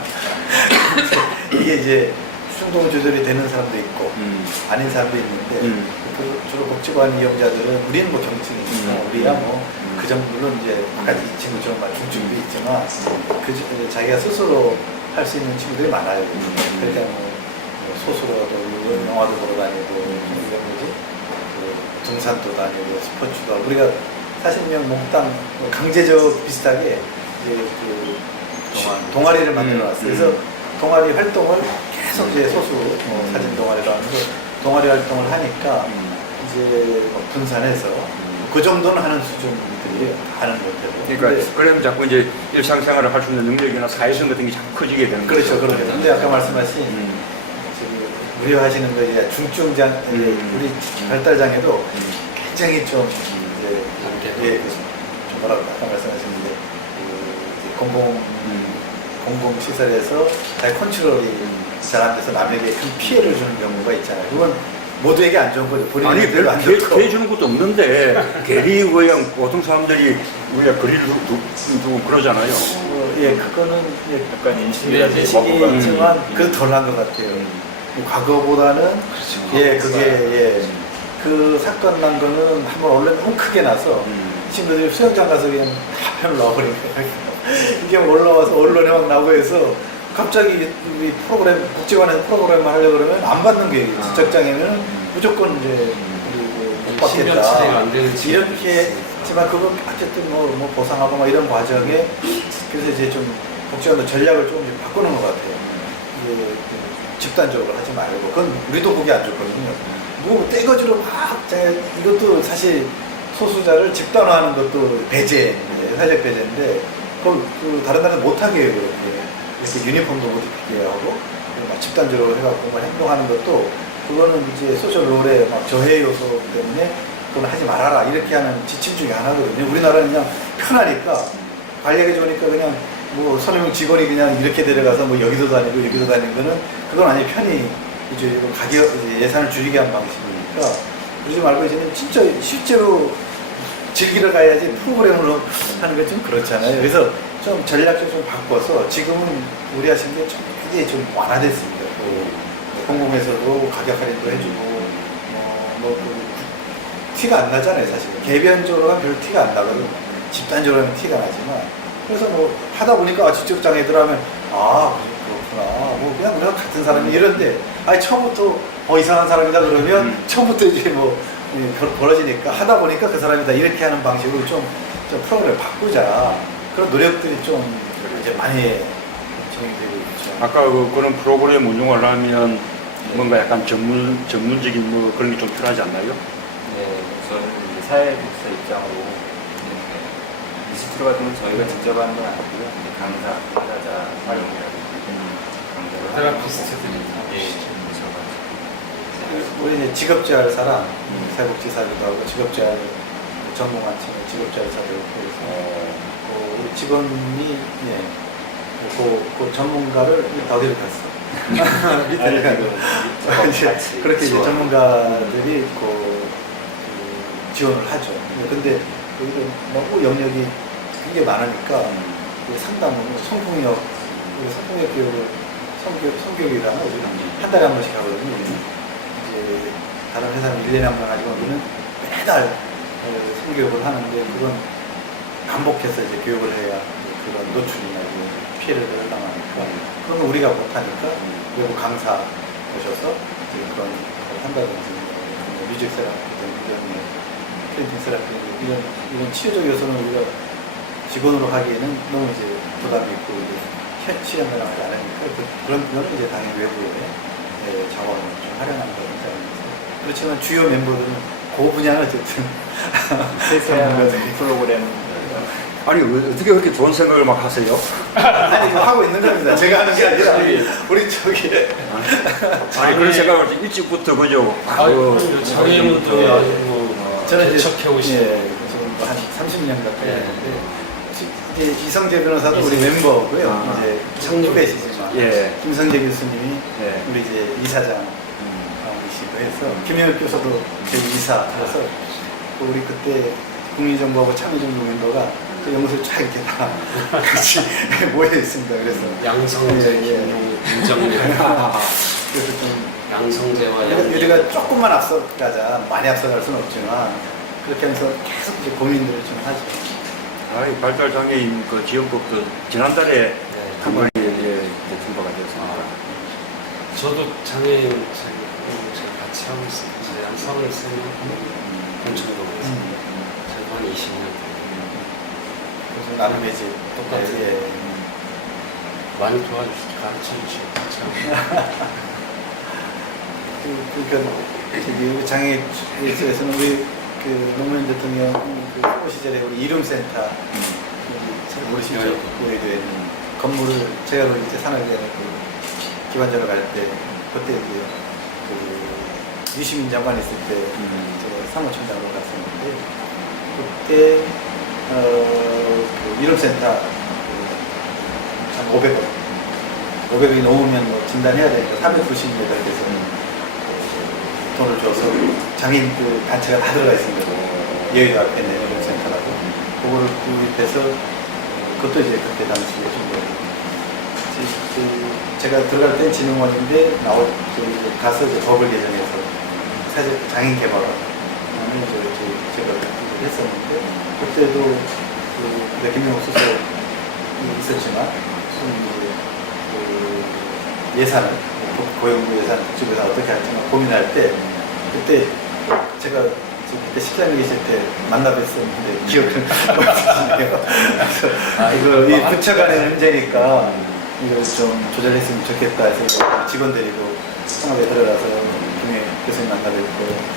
이게 이제 충동 조절이 되는 사람도 있고 아닌 사람도 있는데 주로 복지관 이용자들은 우리는 뭐 경증이니까 우리야 뭐 그 정도로 이제 아까 이 친구처럼 말 중증도 있지만 자기가 스스로 할 수 있는 친구들이 많아요. 그러니까 뭐 소수로도 영화도 보러 다니고 등산도 다니고 스포츠도 하고 우리가 40명 몽땅 강제적 비슷하게 이제 그 동아리를 만들어놨어요. 그래서 동아리 활동을 계속 이제 소수 사진 동아리로 하면서 동아리 활동을 하니까 이제 분산해서 그 정도는 하는 수준들이 하는 것 같아요. 그러니까 그러면 자꾸 이제 일상생활을 할 수 있는 능력이나 사회성 같은 게 자꾸 커지게 되는 그렇죠, 거죠. 그렇죠. 근데 아까 말씀하신 지금 우려하시는 거 이제 중증장 우리 발달장애도 굉장히 좀 이제 좀 뭐라고 아까 말씀하셨는데 공공 시설에서 잘 컨트롤이 잘 안 돼서 남에게 큰 피해를 주는 경우가 있잖아요. 그건 모두에게 안 좋은 거죠. 아니 본인에게도 안 좋고. 개 주는 것도 없는데 괜히 그냥 보통 사람들이 우리가 거리를 두고 그러잖아요. 예, 그거는 예, 약간 인식이 인식이 있지만 그 덜한 것 같아요. 과거보다는 예, 그게 예, 그 사건 난 거는 한번 언론에 너무 크게 나서 친구들이 수영장 가서 그냥 다 편을 넣어버린 거예요. 이게 올라와서 언론에 막 나오고 해서 갑자기 우리 프로그램, 국제관에서 프로그램을 하려고 그러면 안 받는 게 지적장애는 무조건 이제 못 신변 받겠다. 치레가 안 되는 이렇게 했지만 그건 어쨌든 뭐 보상하고 뭐 이런 과정에 그래서 이제 좀 국제관도 전략을 조금 바꾸는 것 같아요. 이게 집단적으로 하지 말고 그건 우리도 보기 안 좋거든요. 뭐 떼거지로 막 이것도 사실 소수자를 집단화하는 것도 배제인데 사회적 배제인데 그걸 다른 나라는 못하게 해요. 이렇게 유니폼도 못 입게 하고 막 집단적으로 해갖고 막 행동하는 것도 그거는 이제 소셜 롤의 막 저해 요소 때문에 그건 하지 말아라 이렇게 하는 지침 중에 하나거든요. 우리나라는 그냥 편하니까 관리하기 좋으니까 그냥 뭐 선임 직원이 그냥 이렇게 데려가서 뭐 여기도 다니고 여기도 다니는 거는 그건 아니 편히 이제 가격 이제 예산을 줄이게 한 방식이니까 그러지 말고 이제는 진짜 실제로 즐기러 가야지 프로그램으로 하는 게 좀 그렇잖아요. 그래서 좀 전략적으로 좀 바꿔서 지금은 우리 하시는 게 굉장히 좀 완화됐습니다. 공공에서도 가격 할인도 해주고 티가 안 나잖아요. 사실 개변적으로는 별 티가 안 나거든요. 집단적으로는 티가 나지만 그래서 뭐 하다 보니까 지적장애들 하면 그렇구나 뭐 그냥 우리가 같은 사람이 이런데 처음부터 이상한 사람이다 그러면 처음부터 이제 뭐 벌어지니까 하다 보니까 그 사람이다 이렇게 하는 방식으로 좀 프로그램을 바꾸자 그런 노력들이 좀 이제 많이 진행되고 있죠. 아까 그런 프로그램 운영을 하면 뭔가 약간 전문적인 뭐 그런 게 좀 필요하지 않나요? 네, 저는 이제 사회복지 입장으로 리시트로 같은 건 저희가 직접 하는 건 아니고요. 강사, 사자, 사용이라고 강사를 테라피스트들이 다 우리 이제 직업재활 사람 사회복지사기도 하고 직업재활 전공한 친구 직업재활사도 있고 우리 직원이 그 전문가를 어디를 갔어? 밑에 가고 그렇게 이제 전문가들이 지원을 하죠. 근데 여기도 너무 영역이 굉장히 많으니까 상담은 성폭력 교육을 성교육이라는 우리는 한 달에 한 번씩 하거든요. 이제 다른 회사는 1년에 한 번 하지만 우리는 매달 성교육을 하는데 그건 반복해서 이제 교육을 해야 그런 노출이나 피해를 당하니까 그런 거 우리가 못하니까 외국 강사 오셔서 그런 걸 한다든지 뮤직 세라피든 프린팅 세라피 이런 치료적 요소는 우리가 직원으로 하기에는 너무 이제 부담이 있고 실현을 하지 않으니까 그런 거는 이제 당연히 외부에 자원을 좀 활용한다는 입장에서 그렇지만 주요 멤버들은 그 분야는 어쨌든 세세한 프로그램 아니 어떻게 그렇게 좋은 생각을 막 하세요? 아니 이거 하고 있는 겁니다. 제가 하는 게 아니라 우리 저기 아니 그런 생각을 일찍부터 그죠? 장애는 좀 아주 저는 이제 개척해 오신 지금 한 30년 가까이 했는데 이성재 변호사도 우리 멤버고요. 아. 이제 청주배시지만 예. 김성재 교수님이 예. 우리 이제 이사장이시고 해서 김영혁 교수도 저희 이사라서 우리 그때 국민정보하고 참여정보 멤버가 그 연구소에 쫙 이렇게 다 같이 모여 있습니다. 그래서 양성재, 예, 예. 김용우, 김정일, 그래서 좀 양성재와 양재. 우리가 조금만 앞서가자 많이 앞서갈 수는 없지만 그렇게 하면서 계속 이제 고민들을 좀 하죠. 이 발달장애인 그 지원법도 지난달에 네. 한번 통과가 되었습니다. 저도 장애인 제가 같이 하고 있어요. 이제 한 33년 공천동에서 저도 한 20년 그래서 나름의 이제 똑같은 예. 많이 도와주시고 가르쳐주시고 참. 그러니까 저기 우리 장애인에서는 우리 그 노무현 대통령 그 후보 시절에 우리 이름센터 잘 모르시죠? 여의도에 있는 건물을 제가 그 이제 산업대학교 그 기반전을 갈 때 그때 그 유시민 장관 있을 때 제가 사무총장으로 갔었는데 그때 그 이름센터 한 500원이 넘으면 뭐 진단해야 되니까 390m 돼서 돈을 줘서 장애인 그 단체가 다 들어가 있습니다. 여의도 앞에 있는 이름센터라고 그거를 구입해서 그것도 이제 그때 당시에 준 거예요. 제가 들어갈 땐 진흥원인데 가서 이제 법을 개정해서 사실 장애인 개발을 제가 했었는데 그때도 그 김용욱 수석이 있었지만 그 예산을 고용부 예산 그쪽에서 어떻게 할지 고민할 때 그때 제가 그때 식당에 계실 때 만나 뵀었는데 기억은 없으시네요. 그래서 이거 이 부처 간의 문제니까 이걸 좀 조절했으면 좋겠다 해서 직원들이고 상업에 들어가서 김해 교수님 만나 뵙고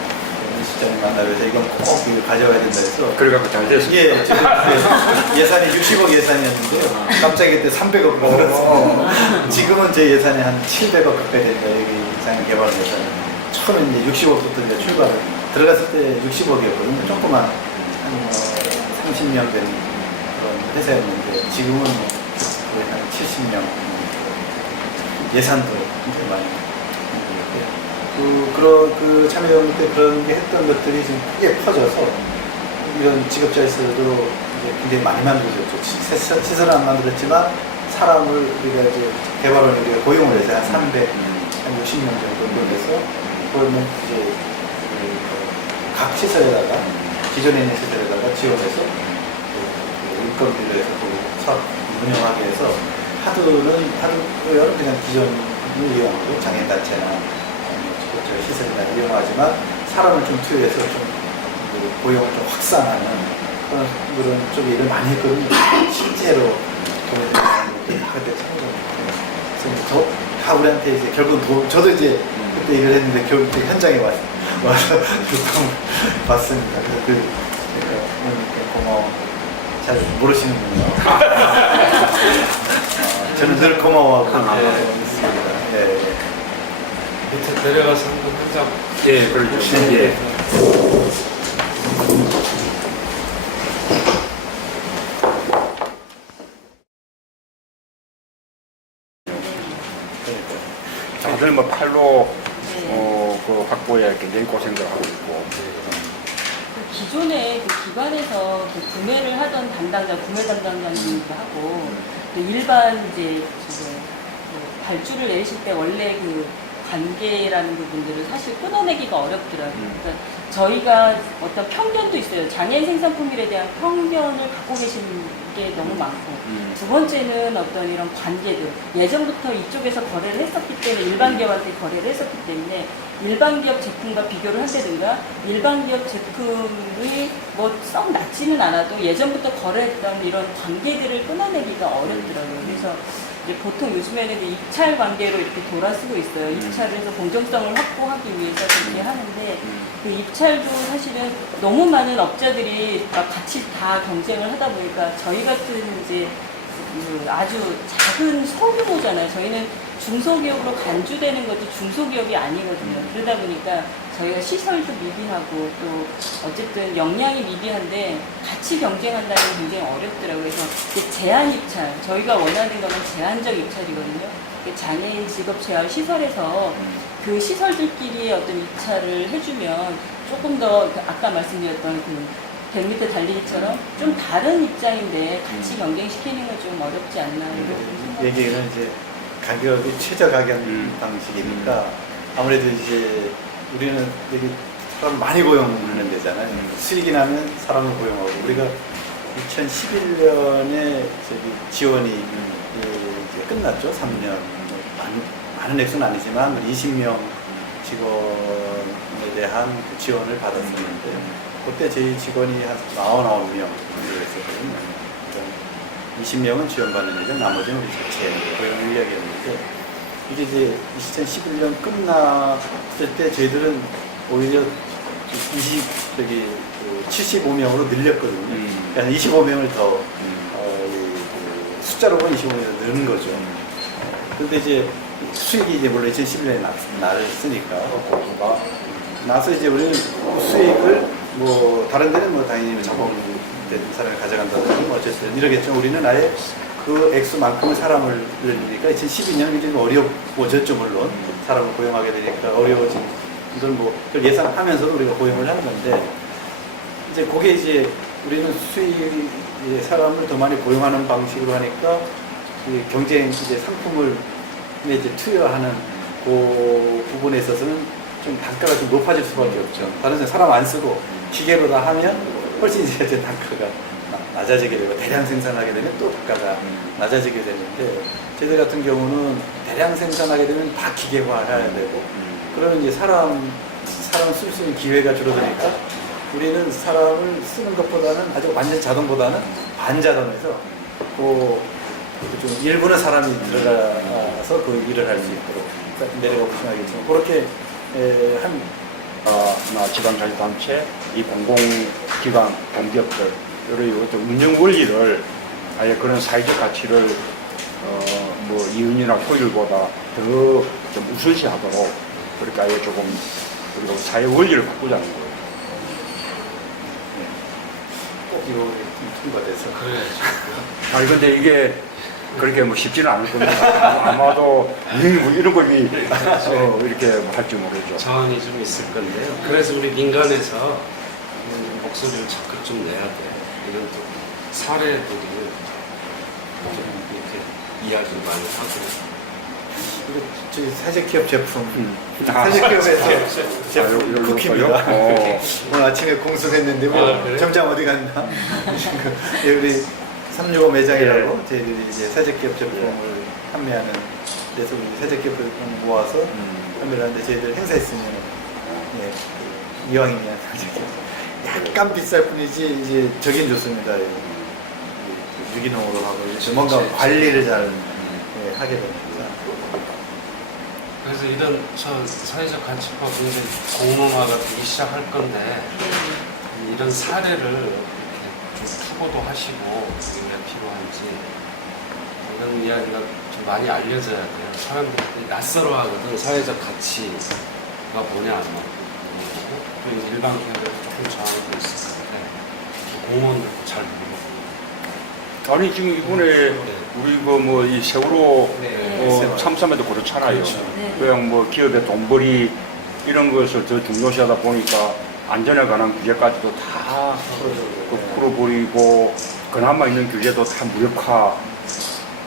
시장님 만나 뵈서 이건 꼭 이거 가져가야 된다 해서 그래갖고 잘 됐습니다. 예, 지금 예산이 60억 예산이었는데요. 갑자기 그때 300억으로 늘었어요. 지금은 제 예산이 한 700억 가까이 된다. 여기 장애 개발 예산. 처음에 이제 60억부터 이제 출발을 들어갔을 때 60억이었거든요. 조그만 한 30년 된 그런 회사였는데 지금은 거의 한 70년 예산도 굉장히 많이. 그 참여정부 때 그런 게 했던 것들이 좀 크게 퍼져서 이런 직업자에서도 이제 굉장히 많이 만들어졌죠. 시설은 안 만들었지만 사람을 우리가 이제 개발원에 우리가 고용을 해서 한 360명 정도 돼서 그러면 이제 각 시설에다가 기존에 있는 시설에다가 지원해서 인건비로 해서 사업 운영하게 해서 하드웨어는 그냥 기존을 이용하고 장애인단체나 시설이나 이용하지만 사람을 좀 투여해서 좀 고용을 좀 확산하는 그런 쪽에 일을 많이 했거든요. 실제로 그때 참여했어요. 다 우리한테 이제 결국은 저도 이제 그때 일을 했는데 결국 현장에 와서 봤습니다. 그래서 고마워. 잘 모르시는군요. 저는 늘 고마워하고 있습니다. 네. 밑에 내려가서 한번 현장. 예, 그렇죠. 예. 다들 뭐 팔로 그 확보에 굉장히 고생들 하고 있고. 기존에 그 기관에서 그 구매를 하던 구매 담당자님도 하고 또 일반 이제 지금 그 발주를 내실 때 원래 그 관계라는 부분들을 사실 끊어내기가 어렵더라고요. 그러니까 저희가 어떤 편견도 있어요. 장애인 생산품일에 대한 편견을 갖고 계시는 게 너무 많고 두 번째는 어떤 이런 관계들 예전부터 이쪽에서 거래를 했었기 때문에 일반 기업한테 거래를 했었기 때문에 일반 기업 제품과 비교를 한다든가 일반 기업 제품이 뭐 썩 낮지는 않아도 예전부터 거래했던 이런 관계들을 끊어내기가 어렵더라고요. 그래서 이제 보통 요즘에는 이제 입찰 관계로 이렇게 돌아서고 있어요. 입찰을 해서 공정성을 확보하기 위해서 그렇게 하는데 그 입찰도 사실은 너무 많은 업자들이 막 같이 다 경쟁을 하다 보니까 저희 같은 이제 그 아주 작은 소규모잖아요. 저희는 중소기업으로 간주되는 것도 중소기업이 아니거든요. 그러다 보니까 저희가 시설도 미비하고 또 어쨌든 역량이 미비한데 같이 경쟁한다는 게 굉장히 어렵더라고요. 그래서 이제 제한 입찰, 저희가 원하는 거는 제한적 입찰이거든요. 장애인 직업 재활 시설에서 그 시설들끼리의 어떤 입찰을 해주면 조금 더 아까 말씀드렸던 그 100m 달리기처럼 좀 다른 입장인데 같이 경쟁시키는 건 좀 어렵지 않나 이런 생각이 얘기는 이제 가격이 최저 가격 방식이니까 아무래도 이제 우리는 여기 사람 많이 고용하는 데잖아요. 수익이 나면 사람을 고용하고 우리가 2011년에 저기 지원이 이제 끝났죠. 3년. 많은 액수는 아니지만 20명 직원에 대한 그 지원을 받았었는데 그때 저희 직원이 한 49명 정도 했었거든요. 20명은 지원받는 애들, 나머지는 우리 자체 고용 인력이었는데 이게 이제 2011년 끝났을 때 저희들은 오히려 75명으로 늘렸거든요. 그러니까 25명을 더 그 숫자로 보면 25명을 늘은 거죠. 그런데 이제 수익이 이제 물론 2011년에 났으니까 나서 이제 우리는 그 수익을 뭐 다른 데는 뭐 당연히 자본된 사람이 가져간다든지 뭐 어쨌든 이러겠지만 우리는 아예 그 액수만큼의 사람을 늘리니까 2012년은 좀 어려워졌죠. 물론 사람을 고용하게 되니까 어려워진 이걸 뭐 예상하면서도 우리가 고용을 한 건데 이제 그게 이제 우리는 수익 사람을 더 많이 고용하는 방식으로 하니까 이 경쟁 이제 상품을 이제 투여하는 그 부분에 있어서는 좀 단가가 좀 높아질 수밖에 없죠. 다른 데 사람 안 쓰고 기계로 다 하면 훨씬 이제 단가가 낮아지게 되고 대량 생산하게 되면 또 단가가 낮아지게 되는데 저희들 같은 경우는 대량 생산하게 되면 다 기계화해야 되고 그러면 이제 사람 쓸 수 있는 기회가 줄어드니까 우리는 사람을 쓰는 것보다는 아주 완전 자동보다는 반자동해서 좀 일부는 사람이 들어가서 그 일을 할 수 있도록 내려가 보시면 알겠지만 그렇게 나 지방자치단체, 이 공공기관, 공기업들 이런 운영 원리를 아예 그런 사회적 가치를 뭐 이윤이나 효율보다 더 좀 우선시하도록 그렇게 아예 조금 우리가 사회 원리를 바꾸자는 거예요. 꼭 이거 통과돼서 그래야죠. 아니 근데 이게 그렇게 뭐 쉽지는 않을 겁니다. 아마도 뭐 이런 걸 이렇게 할지 모르죠. 자원이 좀 있을 건데요. 그래서 우리 민간에서 목소리를 적극 좀 내야 돼요. 이런 또 사례들이 좀 이렇게 이야기를 많이 하고. 저희 사제기업 제품 아, 사제기업에서 제품 이런 쿠키입니다. 오늘 아침에 공수했는데 뭐 그래요? 점장 어디 갔나? 우리 365 매장이라고 저희들이 이제 사제기업 제품을 판매하는 데서 우리 사제기업 제품 모아서 판매를 하는데 저희들 행사 있으면 이왕이면 약간 비쌀 뿐이지 이제 저긴 좋습니다. 유기농으로 하고 이제 뭔가 관리를 잘 하게 됩니다. 그래서 이런 사회적 가치가 굉장히 공론화가 되기 시작할 건데 이런 사례를 이렇게 좀 투고도 하시고 이게 왜 필요한지 이런 이야기가 좀 많이 알려져야 돼요. 사람들이 낯설어 하거든. 사회적 가치가 뭐냐 안 말고 또 일반 기업에 조금 정하고 있을 텐데 공무원들도 잘 모르고. 아니 지금 이번에 우리 이 세월호 네. 참사에도 그렇잖아요. 그렇죠. 그냥 뭐 기업의 돈벌이 이런 것을 더 중요시하다 보니까 안전에 관한 규제까지도 다 풀어버리고 그나마 있는 규제도 다 무력화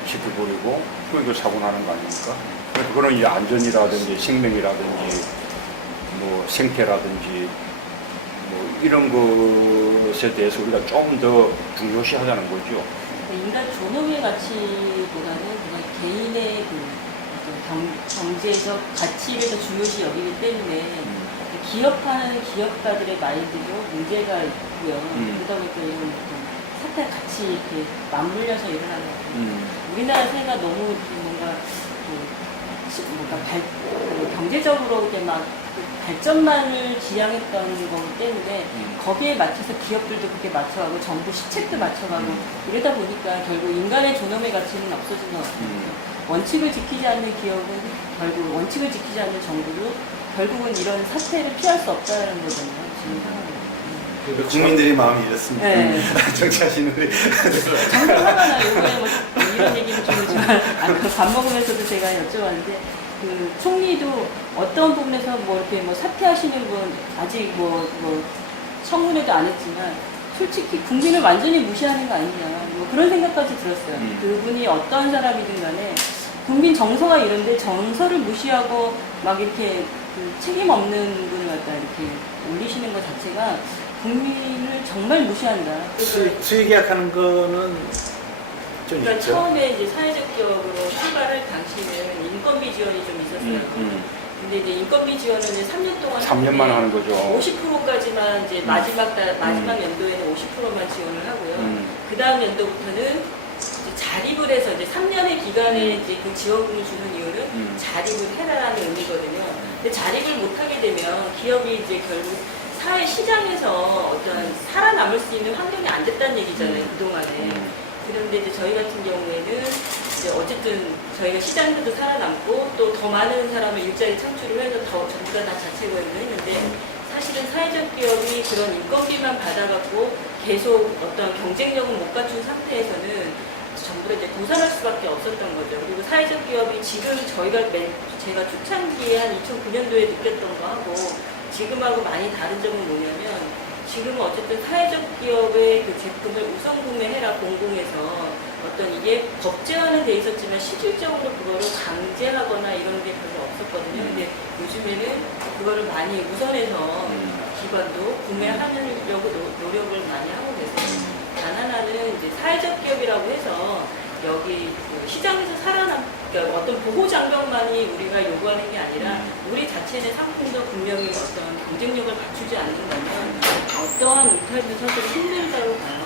시켜버리고 그러니까 사고 나는 거 아닙니까? 그래서 그런 이 안전이라든지 생명이라든지 뭐 생태라든지 뭐 이런 것에 대해서 우리가 좀 더 중요시하자는 거죠. 인간 존엄의 가치보다는 그냥 개인의 경제적 가치를 더 중요시 여기기 때문에 기업하는 기업가들의 마인드도 문제가 있고요. 그러다 보니까 이런 사태 같이 이렇게 맞물려서 일어나는 거예요. 우리나라 사회가 너무 뭔가 경제적으로 이렇게 막 발전만을 지향했던 거기 때문에 거기에 맞춰서 기업들도 그렇게 맞춰가고 정부 시책도 맞춰가고 이러다 보니까 결국 인간의 존엄의 가치는 없어진 것 같아요. 원칙을 지키지 않는 기업은 결국 원칙을 지키지 않는 정부도 결국은 이런 사태를 피할 수 없다는 거잖아요. 지금 상황은. 국민들이 마음이 이렇습니다. 네. 정치하시는 우리 정말 화가 나요. 이번에 뭐 이런 얘기는 좀 밥 먹으면서도 제가 여쭤봤는데 그 총리도 어떤 부분에서 뭐 이렇게 뭐 사퇴하시는 분 아직 뭐 청문회도 안 했지만 솔직히 국민을 완전히 무시하는 거 아니냐 뭐 그런 생각까지 들었어요. 그분이 어떤 사람이든 간에 국민 정서가 이런데 정서를 무시하고 막 이렇게 그 책임 없는 분을 갖다 이렇게 올리시는 것 자체가 국민을 정말 무시한다. 수의 계약하는 거는 좀 그러니까 있죠. 처음에 이제 사회적 기업으로 출발할 당시는 인건비 지원이 좀 있었어요. 근데 이제 인건비 지원은 이제 3년 동안 3년만 하는 거죠. 50%까지만 이제 마지막 연도에는 50%만 지원을 하고요. 그 다음 연도부터는 이제 자립을 해서 이제 3년의 기간에 이제 그 지원금을 주는 이유는 자립을 해라라는 의미거든요. 근데 자립을 못하게 되면 기업이 이제 결국 사회 시장에서 어떤 살아남을 수 있는 환경이 안 됐다는 얘기잖아요, 그동안에. 그런데 이제 저희 같은 경우에는 이제 어쨌든 저희가 시장에서도 살아남고 또 더 많은 사람을 일자리 창출을 해서 전부 다 자체 고용을 했는데 사실은 사회적 기업이 그런 인건비만 받아갖고 계속 어떤 경쟁력을 못 갖춘 상태에서는 전부 다 이제 도산할 수밖에 없었던 거죠. 그리고 사회적 기업이 지금 제가 초창기에 한 2009년도에 느꼈던 거하고 지금하고 많이 다른 점은 뭐냐면 지금은 어쨌든 사회적 기업의 그 제품을 우선 구매해라 공공에서 어떤 이게 법제화는 돼 있었지만 실질적으로 그거를 강제하거나 이런 게 별로 없었거든요. 근데 요즘에는 그거를 많이 우선해서 기관도 구매하려고 노력을 많이 하고 계세요. 단 하나는 이제 사회적 기업이라고 해서 여기 그 시장에서 그러니까 어떤 보호 장벽만이 우리가 요구하는 게 아니라 우리 자체의 상품도 분명히 어떤 경쟁력을 갖추지 않는다면 어떠한 울타리도 사실 힘들다고 봐요.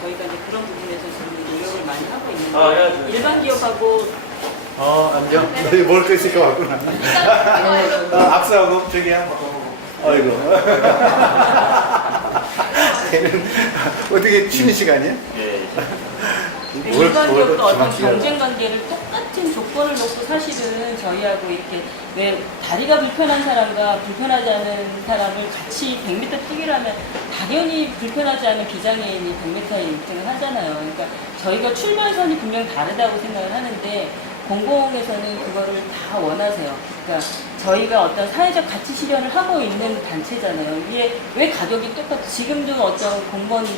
저희가 이제 그런 부분에서 지금 노력을 많이 하고 있는데 일반 기업하고 안녕. 너 이거 먹을 거 있을 것 같구나. 악수하고 저기야. 아이고. 걔는 어떻게 쉬는 시간이야? 예. 일반 기업도 어떤 기만 경쟁 관계를 똑같은 조건을 놓고 사실은 저희하고 이렇게 왜 다리가 불편한 사람과 불편하지 않은 사람을 같이 100m 뛰기를 하면 당연히 불편하지 않은 비장애인이 100m에 1등을 하잖아요. 그러니까 저희가 출발선이 분명 다르다고 생각을 하는데 공공에서는 그거를 다 원하세요. 그러니까 저희가 어떤 사회적 가치 실현을 하고 있는 단체잖아요. 이게 왜 가격이 똑같아? 지금도 어떤 공무원이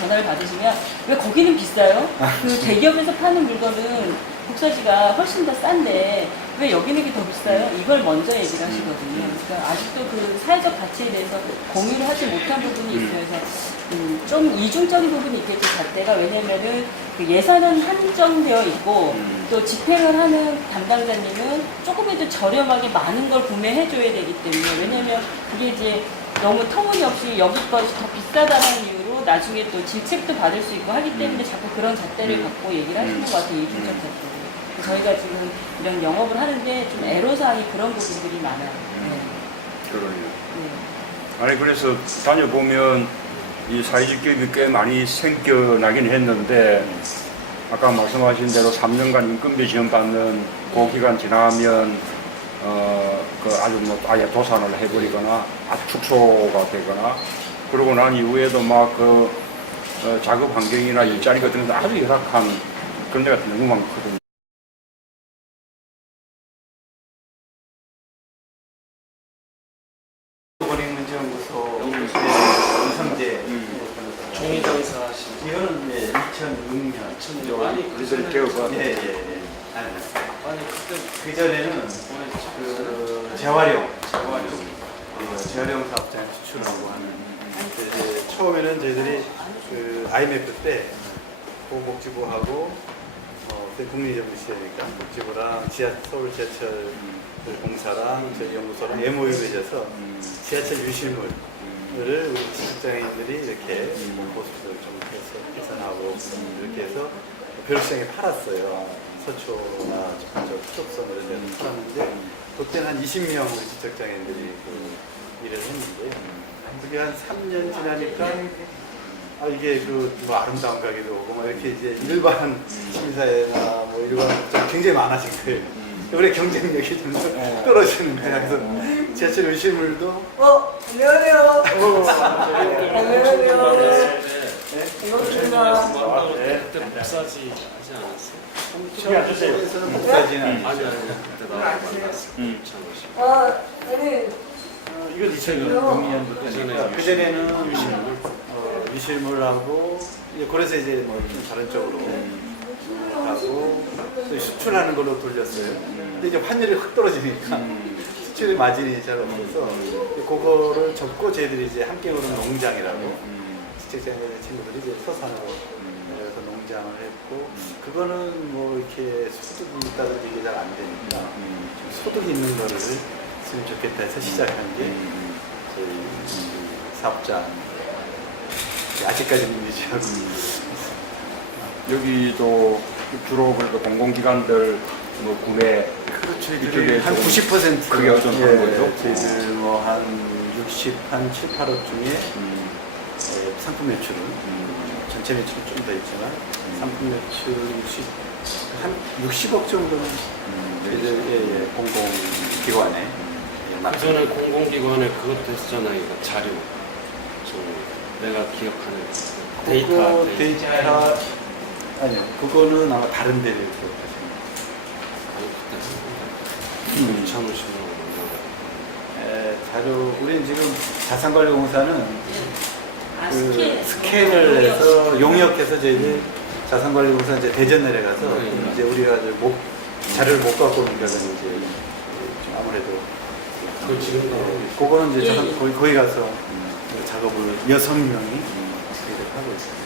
전화를 받으시면 왜 거기는 비싸요? 그 대기업에서 파는 물건은 국사지가 훨씬 더 싼데 왜 여기는 게 더 비싸요? 이걸 먼저 얘기를 하시거든요. 그러니까 아직도 그 사회적 가치에 대해서 공유를 하지 못한 부분이 있어요. 그래서 좀 이중적인 부분이 있겠죠, 잣대가. 왜냐면은 그 예산은 한정되어 있고 또 집행을 하는 담당자님은 조금이라도 저렴하게 많은 걸 구매해줘야 되기 때문에 왜냐면 그게 이제 너무 터무니없이 여기 것이 더 비싸다는 이유로 나중에 또 질책도 받을 수 있고 하기 때문에 자꾸 그런 잣대를 갖고 얘기를 하시는 것 같아요, 이중적 잣대. 저희가 지금 이런 영업을 하는데 좀 애로사항이 그런 부분들이 많아요. 네. 그러네요. 네. 아니 그래서 다녀보면 이 사회적 기업이 꽤 많이 생겨나긴 했는데 아까 말씀하신 대로 3년간 인건비 지원받는 그 기간 지나면 그 아주 뭐 아예 도산을 해버리거나 아주 축소가 되거나 그러고 난 이후에도 막 그 작업 환경이나 일자리 같은 데 아주 열악한 그런 데가 너무 많거든요. 권익문제연구소 이성재 종이장사 하신 이거는 2006년 많이 우리들 개업한 예예예. 아니 그때 그 전에는 그 재활용 사업장에 수출하고 하는 이제 처음에는 저희들이 그 IMF 때 보건복지부하고 그때 국민정부시니까 복지부랑 서울 지하철 공사랑 저희 연구소랑 MOU 맺어서 지하철 유실물을 우리 직장인들이 이렇게 보수를 좀 해서 개선하고 이렇게 해서 별시장에 팔았어요. 서초나 수족선을 해서 팔았는데 그때는 한 20명 우리 직장인들이 그 일을 했는데요. 그게 한 3년 지나니까 이게 뭐 아름다운 가게도 오고 막 이렇게 이제 일반 심사회나 뭐 일반 좀 굉장히 많아진 거예요. 이번에 경쟁력이 좀 떨어지는 거예요. 그래서 지하철 의실물도 안녕하세요. 그때 목사지 하지 않았어요? 에서는 목사지는 아니 그때 나랑 만났어. 이건 2006년도니까 그전에는 유실물하고 그래서 이제 뭐 좀 다른 쪽으로 하고 또 수출하는 걸로 돌렸어요. 근데 이제 환율이 확 떨어지니까 수출의 마진이 잘 없어서 그거를 접고 저희들이 이제 함께 오는 농장이라고 직장에 있는 친구들이 이제 서산으로 그래서 농장을 했고 그거는 뭐 이렇게 소득이 있다든지 이게 잘 안 되니까 좀 소득 있는 거를 했으면 좋겠다 해서 시작한 게 저희 사업장 아직까지는 유지하고 여기도 주로 그래도 공공기관들 뭐 구매 그렇죠. 이쪽에 한 90% 그게 어떤 거예요? 저희들 뭐 한 60, 한 7, 8억 중에 상품 매출은 전체 매출은 좀 더 있지만 상품 매출 한 60억 정도는 저희들 공공기관에 그전에 공공기관에 그것도 했었잖아요. 이거 자료. 내가 기억하는 데이터. 아니요. 그거는 아마 다른 데를 기억하시는 아니 그때 이찬호씨랑 자료, 우리는 지금 자산관리공사는 그 스캔을 해서 용역해서 저희들 자산관리공사 이제 대전 내려가서 이제 우리가 이제 자료를 못 갖고 오는 거는 이제 좀 아무래도 그 지금도 그거는 이제 거기 가서 작업을 6명이 하고 있습니다.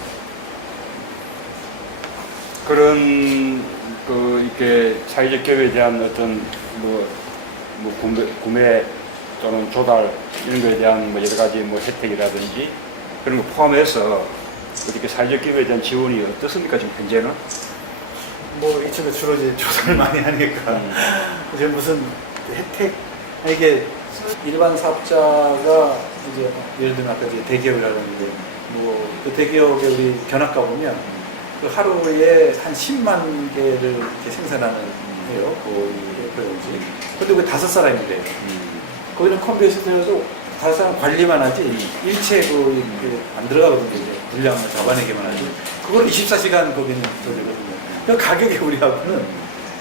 그런 그 이렇게 사회적 기업에 대한 어떤 뭐 구매 또는 조달 이런 거에 대한 뭐 여러 가지 뭐 혜택이라든지 그런 거 포함해서 어떻게 사회적 기업에 대한 지원이 어떻습니까 지금 현재는? 뭐 이쪽에 주로 이제 조사를 많이 하니까 이제 무슨 혜택 이게 일반 사업자가 이제 예를 들면 아까 이제 대기업이라고 했는데 뭐 그 대기업에 우리 견학 가보면 그 하루에 한 10만 개를 이렇게 생산하는 해요. 그 A4용지. 근데 그 5사람인데 거기는 컴퓨터에서도 5사람 관리만 하지 일체 안 들어가거든요. 이제 물량을 잡아내기만 하지. 그걸 24시간 거기는 돌리거든요. 그 가격이 우리하고는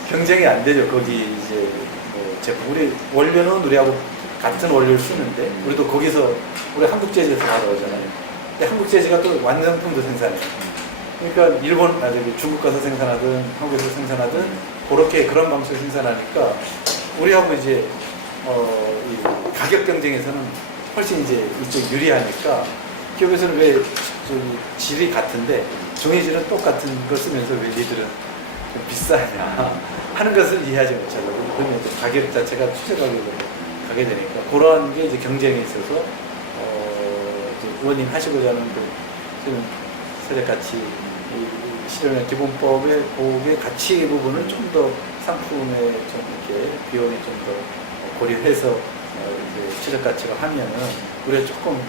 경쟁이 안 되죠. 거기 이제 뭐 제품 우리 원료는 우리하고 같은 원료를 쓰는데 우리도 거기서 우리 한국 재즈에서 가져오잖아요. 근데 한국 재즈가 또 완성품도 생산해요. 그러니까 중국 가서 생산하든 한국에서 생산하든 그렇게 그런 방식으로 생산하니까 우리하고 이제 이 가격 경쟁에서는 훨씬 이제 이쪽 유리하니까 기업에서는 왜 질이 같은데 종이질은 똑같은 걸 쓰면서 왜 니들은 좀 비싸냐 하는 것을 이해하지 못하고 그러면 이제 가격 자체가 추세 가격으로 가게 되니까 그러한 게 이제 경쟁에 있어서 이제 의원님 하시고자 하는 지금 세력가치 실현의 기본법의 그게 가치 부분을 좀 더 상품에 좀 이렇게 비용에 좀 더 고려해서 이제 실현 가치를 하면은 우리가 조금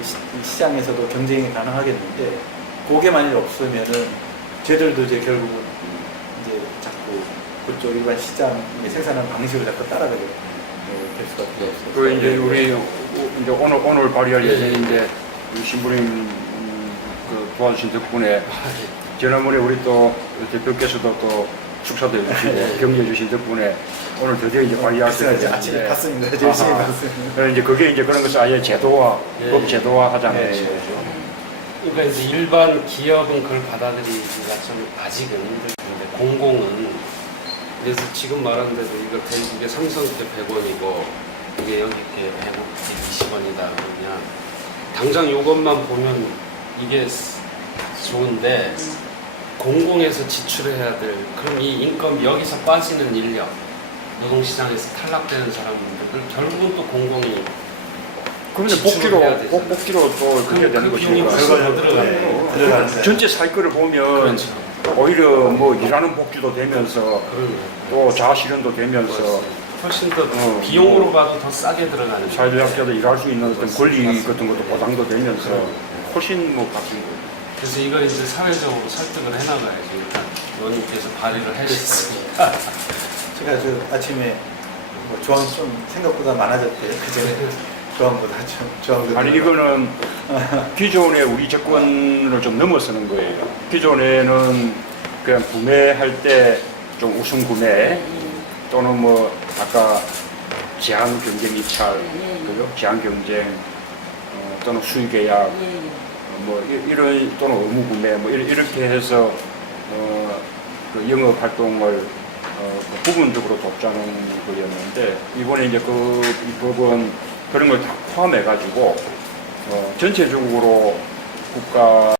이 시장에서도 경쟁이 가능하겠는데 그게 만일 없으면은 저희들도 이제 결국은 이제 자꾸 그쪽 일반 시장의 생산하는 방식으로 자꾸 따라가게 될 수밖에 없어요. 그 이제 우리 이제 오늘 발의할 예정인데 우리 신부님 그 도와주신 덕분에 지난번에 우리 또 대표께서도 또 축사도 해주시고 격려해 주신 덕분에 오늘 드디어 이제 발의할 수 있게 아침에 됐는데 갔습니다. 열심히 갔습니다. 그래서 이제 그게 이제 그런 것을 아예 제도화, 법 제도화 하자는 거죠. 그러니까 이제 일반 기업은 그걸 받아들이기가 좀 아직은 힘들는데 공공은 그래서 지금 말한 대로 이게 삼성 때 100원이고 이게 여기 게 120원이다 그러면 당장 이것만 보면 이게 좋은데 공공에서 지출해야 될 그럼 이 인건 여기서 빠지는 인력 노동시장에서 탈락되는 사람들을 결국은 또 공공이 그러면 지출을 해야 되잖아요. 복지로 또 그게 되는 그 비용이 것이니까. 훨씬 더 들어가요. 들어가는 전체 사이클을 보면 그렇죠. 오히려 뭐 일하는 복지도 되면서 또 자아실현도 되면서 훨씬 더 비용으로 봐도 더 싸게 들어가는 사회적자도 일할 수 있는 어떤 권리 같은 것도 보장도 되면서 훨씬 뭐 바뀐 거예요. 그래서 이걸 이제 사회적으로 설득을 해나가야지. 일단 의원님께서 발의를 하셨으니까. 제가 저 아침에 뭐 조항 좀 생각보다 많아졌대요. 그전에 조항보다 좀 조항도 아니 이거는 기존의 우리 정권을 좀 넘어서는 거예요. 기존에는 그냥 구매할 때 좀 우선 구매 또는 뭐 아까 제한 경쟁 입찰, 그죠? 제한 경쟁 또는 수의 계약 뭐 이런 또는 의무 구매 뭐 이렇게 해서 그 영업 활동을 그 부분적으로 돕자는 거였는데 이번에 이제 이 법은 그런 걸 다 포함해 가지고 전체적으로 국가